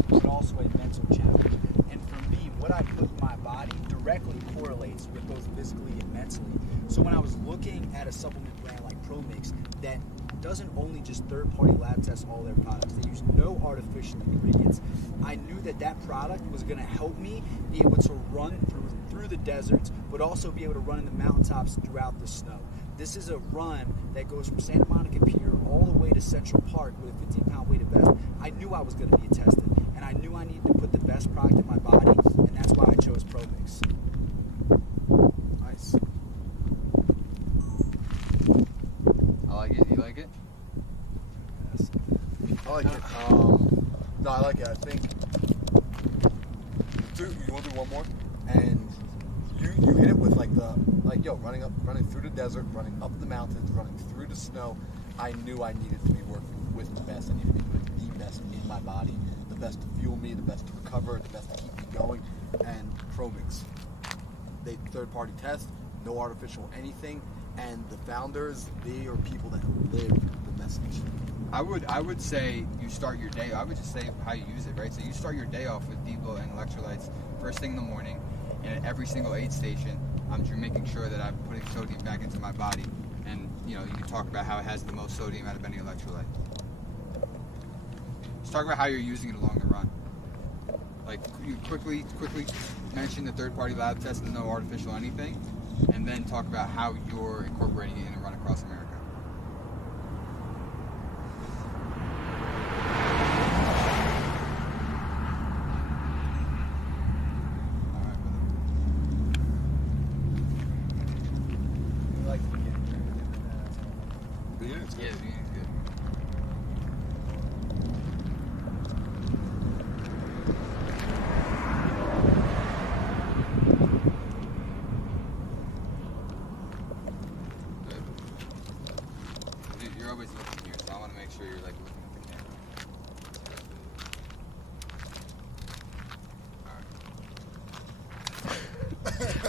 But also a mental challenge. And for me, what I put in my body directly correlates with both physically and mentally. So when I was looking at a supplement brand like ProMix that doesn't only just third-party lab test all their products, they use no artificial ingredients, I knew that that product was going to help me be able to run through the deserts, but also be able to run in the mountaintops throughout the snow. This is a run that goes from Santa Monica Pier all the way to Central Park with a 15-pound weighted vest. I knew I was going to be tested, and I knew I needed to put the best product in my body, and that's why I chose ProMix. Nice. I like it. You like it? Yes. I like it. No, I like it. I think you want to do one more, and you hit it with running through the desert, running up the mountains, running through the snow. I knew I needed to be working with the best. I needed to be putting the best in my body, the best to fuel me, the best to recover, the best to keep me going. And ProMix, they third-party test, no artificial anything, and the founders, they are people that live the message. I would say you start your day. I would just say how you use it, right? So you start your day off with Depot and electrolytes first thing in the morning, and at every single aid station, I'm making sure that I'm putting sodium back into my body. And you can talk about how it has the most sodium out of any electrolyte. Just talk about how you're using it along the run. Like you quickly mention the third-party lab test and no artificial anything, and then talk about how you're incorporating it in a run across America. Yeah, it's good. You're always looking here, so I want to make sure you're like looking at the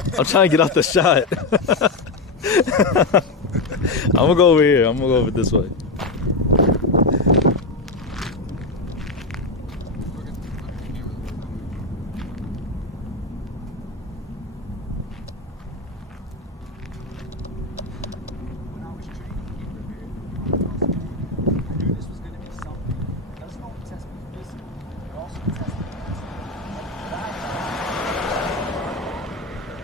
camera. I'm trying to get off the shot. I'm gonna go over here. I'm gonna go over this way. When I was training here, I knew this was going to be something that doesn't only test me physically, but also test me mentally.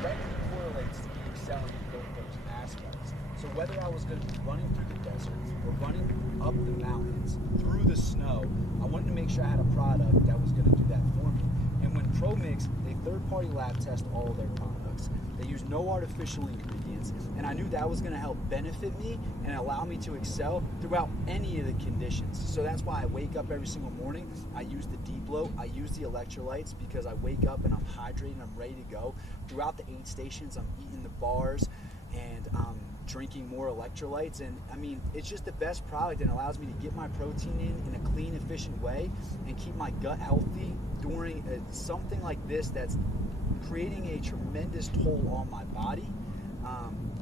Directly correlates to me excelling in both those aspects. So whether I was going to be running through the desert or running up the mountains, through the snow, I wanted to make sure I had a product that was going to do that for me. And when ProMix, they third-party lab test all of their products. They use no artificial ingredients, and I knew that was going to help benefit me and allow me to excel throughout any of the conditions. So that's why I wake up every single morning. I use the Depot, I use the electrolytes because I wake up and I'm hydrated, I'm ready to go. Throughout the aid stations, I'm eating the bars and I'm drinking more electrolytes, and I mean, it's just the best product and allows me to get my protein in a clean, efficient way and keep my gut healthy during something like this that's creating a tremendous toll on my body.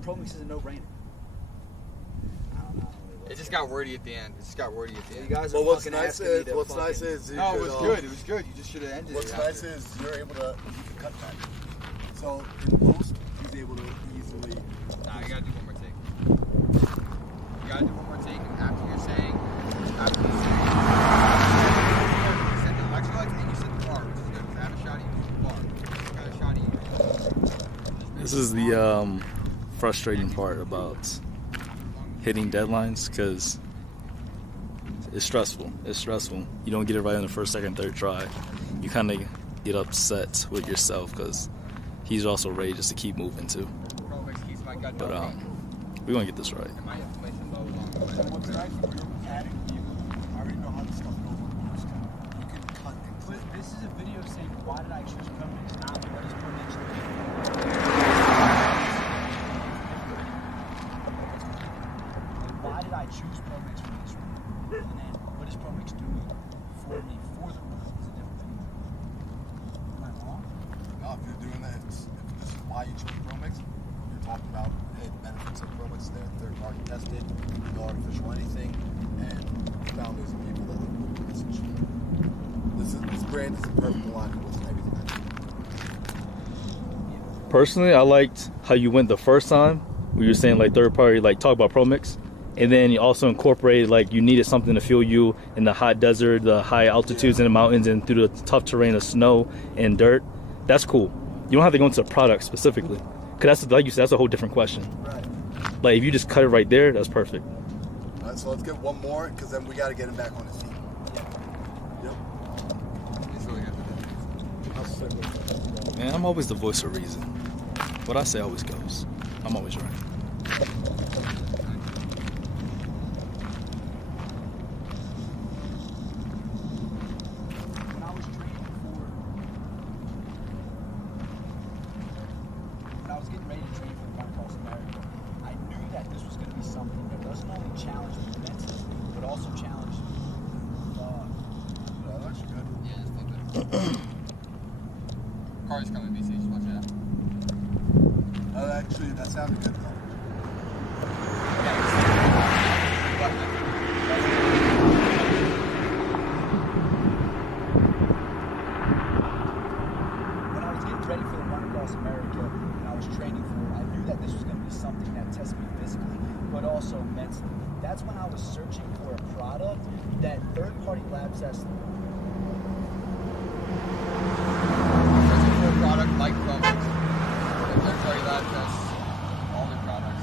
ProMix is a no-brainer. I don't know. It just got wordy at the end. You guys are But what's fucking nice asking me is, to what's fucking- nice is, you No, it could, was good. It was good. You just should have ended What's it. nice is you can cut that. So in post, he's able to easily. Nah, you gotta do one more take. You gotta do one more take, and after you say, you said the electrolytes and you said the bar, which is good. 'Cause I have a shot of you with the bar. I got a shot of you. This is the frustrating part about hitting deadlines, because it's stressful. You don't get it right on the first, second, third try. You kind of get upset with yourself because he's also ready just to keep moving too. But we're gonna get this right. What's nice is you're adding people. I already know how this stuff goes on the post. You can cut and clip. This is a video saying why did I choose Promix, not what is Promix doing. Why did I choose Promix for this run? And then what is Promix doing for me for the run is a different thing. Am I wrong? No, if you're doing that, if this is why you chose Promix, you're talking about hey, the benefits of Promix. They're third party tested, no artificial anything, and founders and people that live with message. This brand is in perfect alignment with everything I do. Personally, I liked how you went the first time. We were saying like third party, like talk about Promix, and then you also incorporated like you needed something to fuel you in the hot desert, the high altitudes in the mountains, and through the tough terrain of snow and dirt. That's cool. You don't have to go into a product specifically, because that's, like you said, that's a whole different question. Right. Like if you just cut it right there, that's perfect. All right, so let's get one more, because then we got to get him back on his feet. Yep. I'll sit with that. Man, I'm always the voice of reason. What I say always goes. I'm always right. When I was getting ready to train for the Run Across America, I knew that this was going to be something that doesn't only challenge me mentally, but also challenge me. That's good. Yeah, just flip it. Car's coming, BC. Just watch it out. Actually, that sounded good though. When I was getting ready for the Run Across America and I was training for it, I knew that this was going to be something that tested me physically, but also mentally. That's when I was searching for a product that third-party lab tests. Searching for a product like Promix. The third-party lab tests all their products.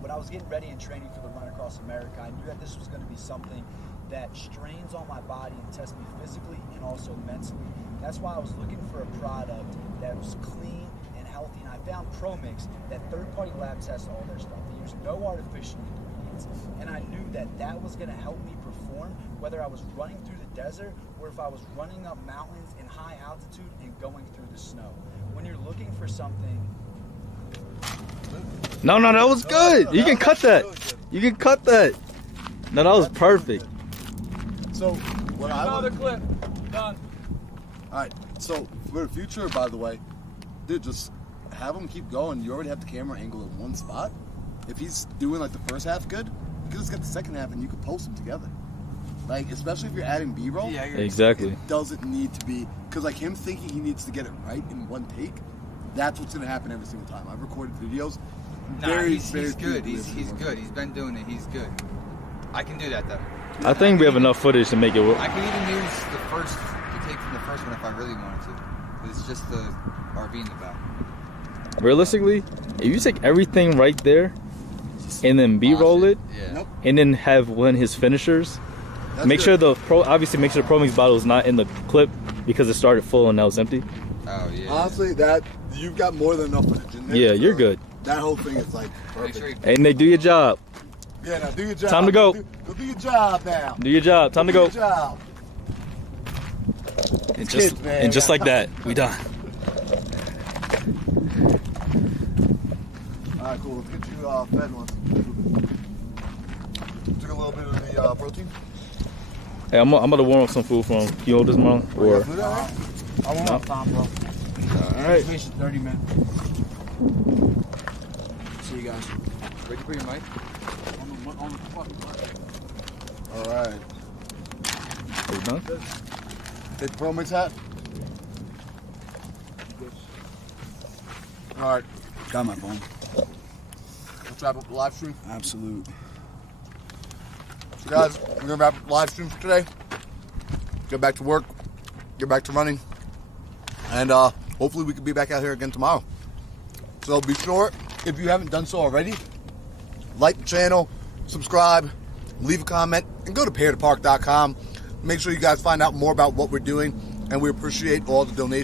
When I was getting ready and training for the Run Across America, I knew that this was going to be something that strains on my body and tests me physically and also mentally. That's why I was looking for a product that was clean and healthy, and I found Promix that third-party lab tests all their stuff. They use no artificial ingredients, and I knew that that was going to help me perform whether I was running through the desert or if I was running up mountains in high altitude and going through the snow. When you're looking for something. No, that was good. You can cut that. You can cut that. No, that was perfect. So, what I Another would, clip. Done. all right. So, for the future, by the way, dude, just have him keep going. You already have the camera angle in one spot. If he's doing like the first half good, you can just get the second half and you can post them together. Like, especially if you're adding B-roll. Yeah, Exactly. It doesn't need to be, because like him thinking he needs to get it right in one take, that's what's going to happen every single time. I've recorded videos. He's very good. few He's videos. good. He's been doing it. He's good. I can do that though. I think we have enough footage to make it work. I can even use the take from the first one if I really wanted to. But it's just the RV in the back. Realistically, if you take everything right there and then B-roll it, Yeah. Nope. and then have one of his finishers, That's make good. sure the Promix bottle is not in the clip because it started full and now it's empty. Oh yeah. Honestly, that you've got more than enough footage in there. Yeah, you're so good. That whole thing is like Make perfect. sure you Hey, Nick, do your job. Yeah, now do your job. Time to go. Go do your job now. Do your job. Time to Do go. your job. And just like that, we done. Alright, cool. Let's get you fed once. Took a little bit of the protein. Hey, I'm gonna warm up some food for him. You hold this, Marlon? Or I won't have time, bro. Alright. 30 minutes. See you guys. Where'd you put your mic? On the fucking mic. Alright. are you done? Take the Pro Mix hat. Alright. Got my phone. Let's wrap up the live stream. Absolute. So guys, we're gonna wrap up the live stream for today. Get back to work. Get back to running. And hopefully we can be back out here again tomorrow. So be sure, if you haven't done so already, like the channel, subscribe, leave a comment, and go to piertopark.com. Make sure you guys find out more about what we're doing, and we appreciate all the donations.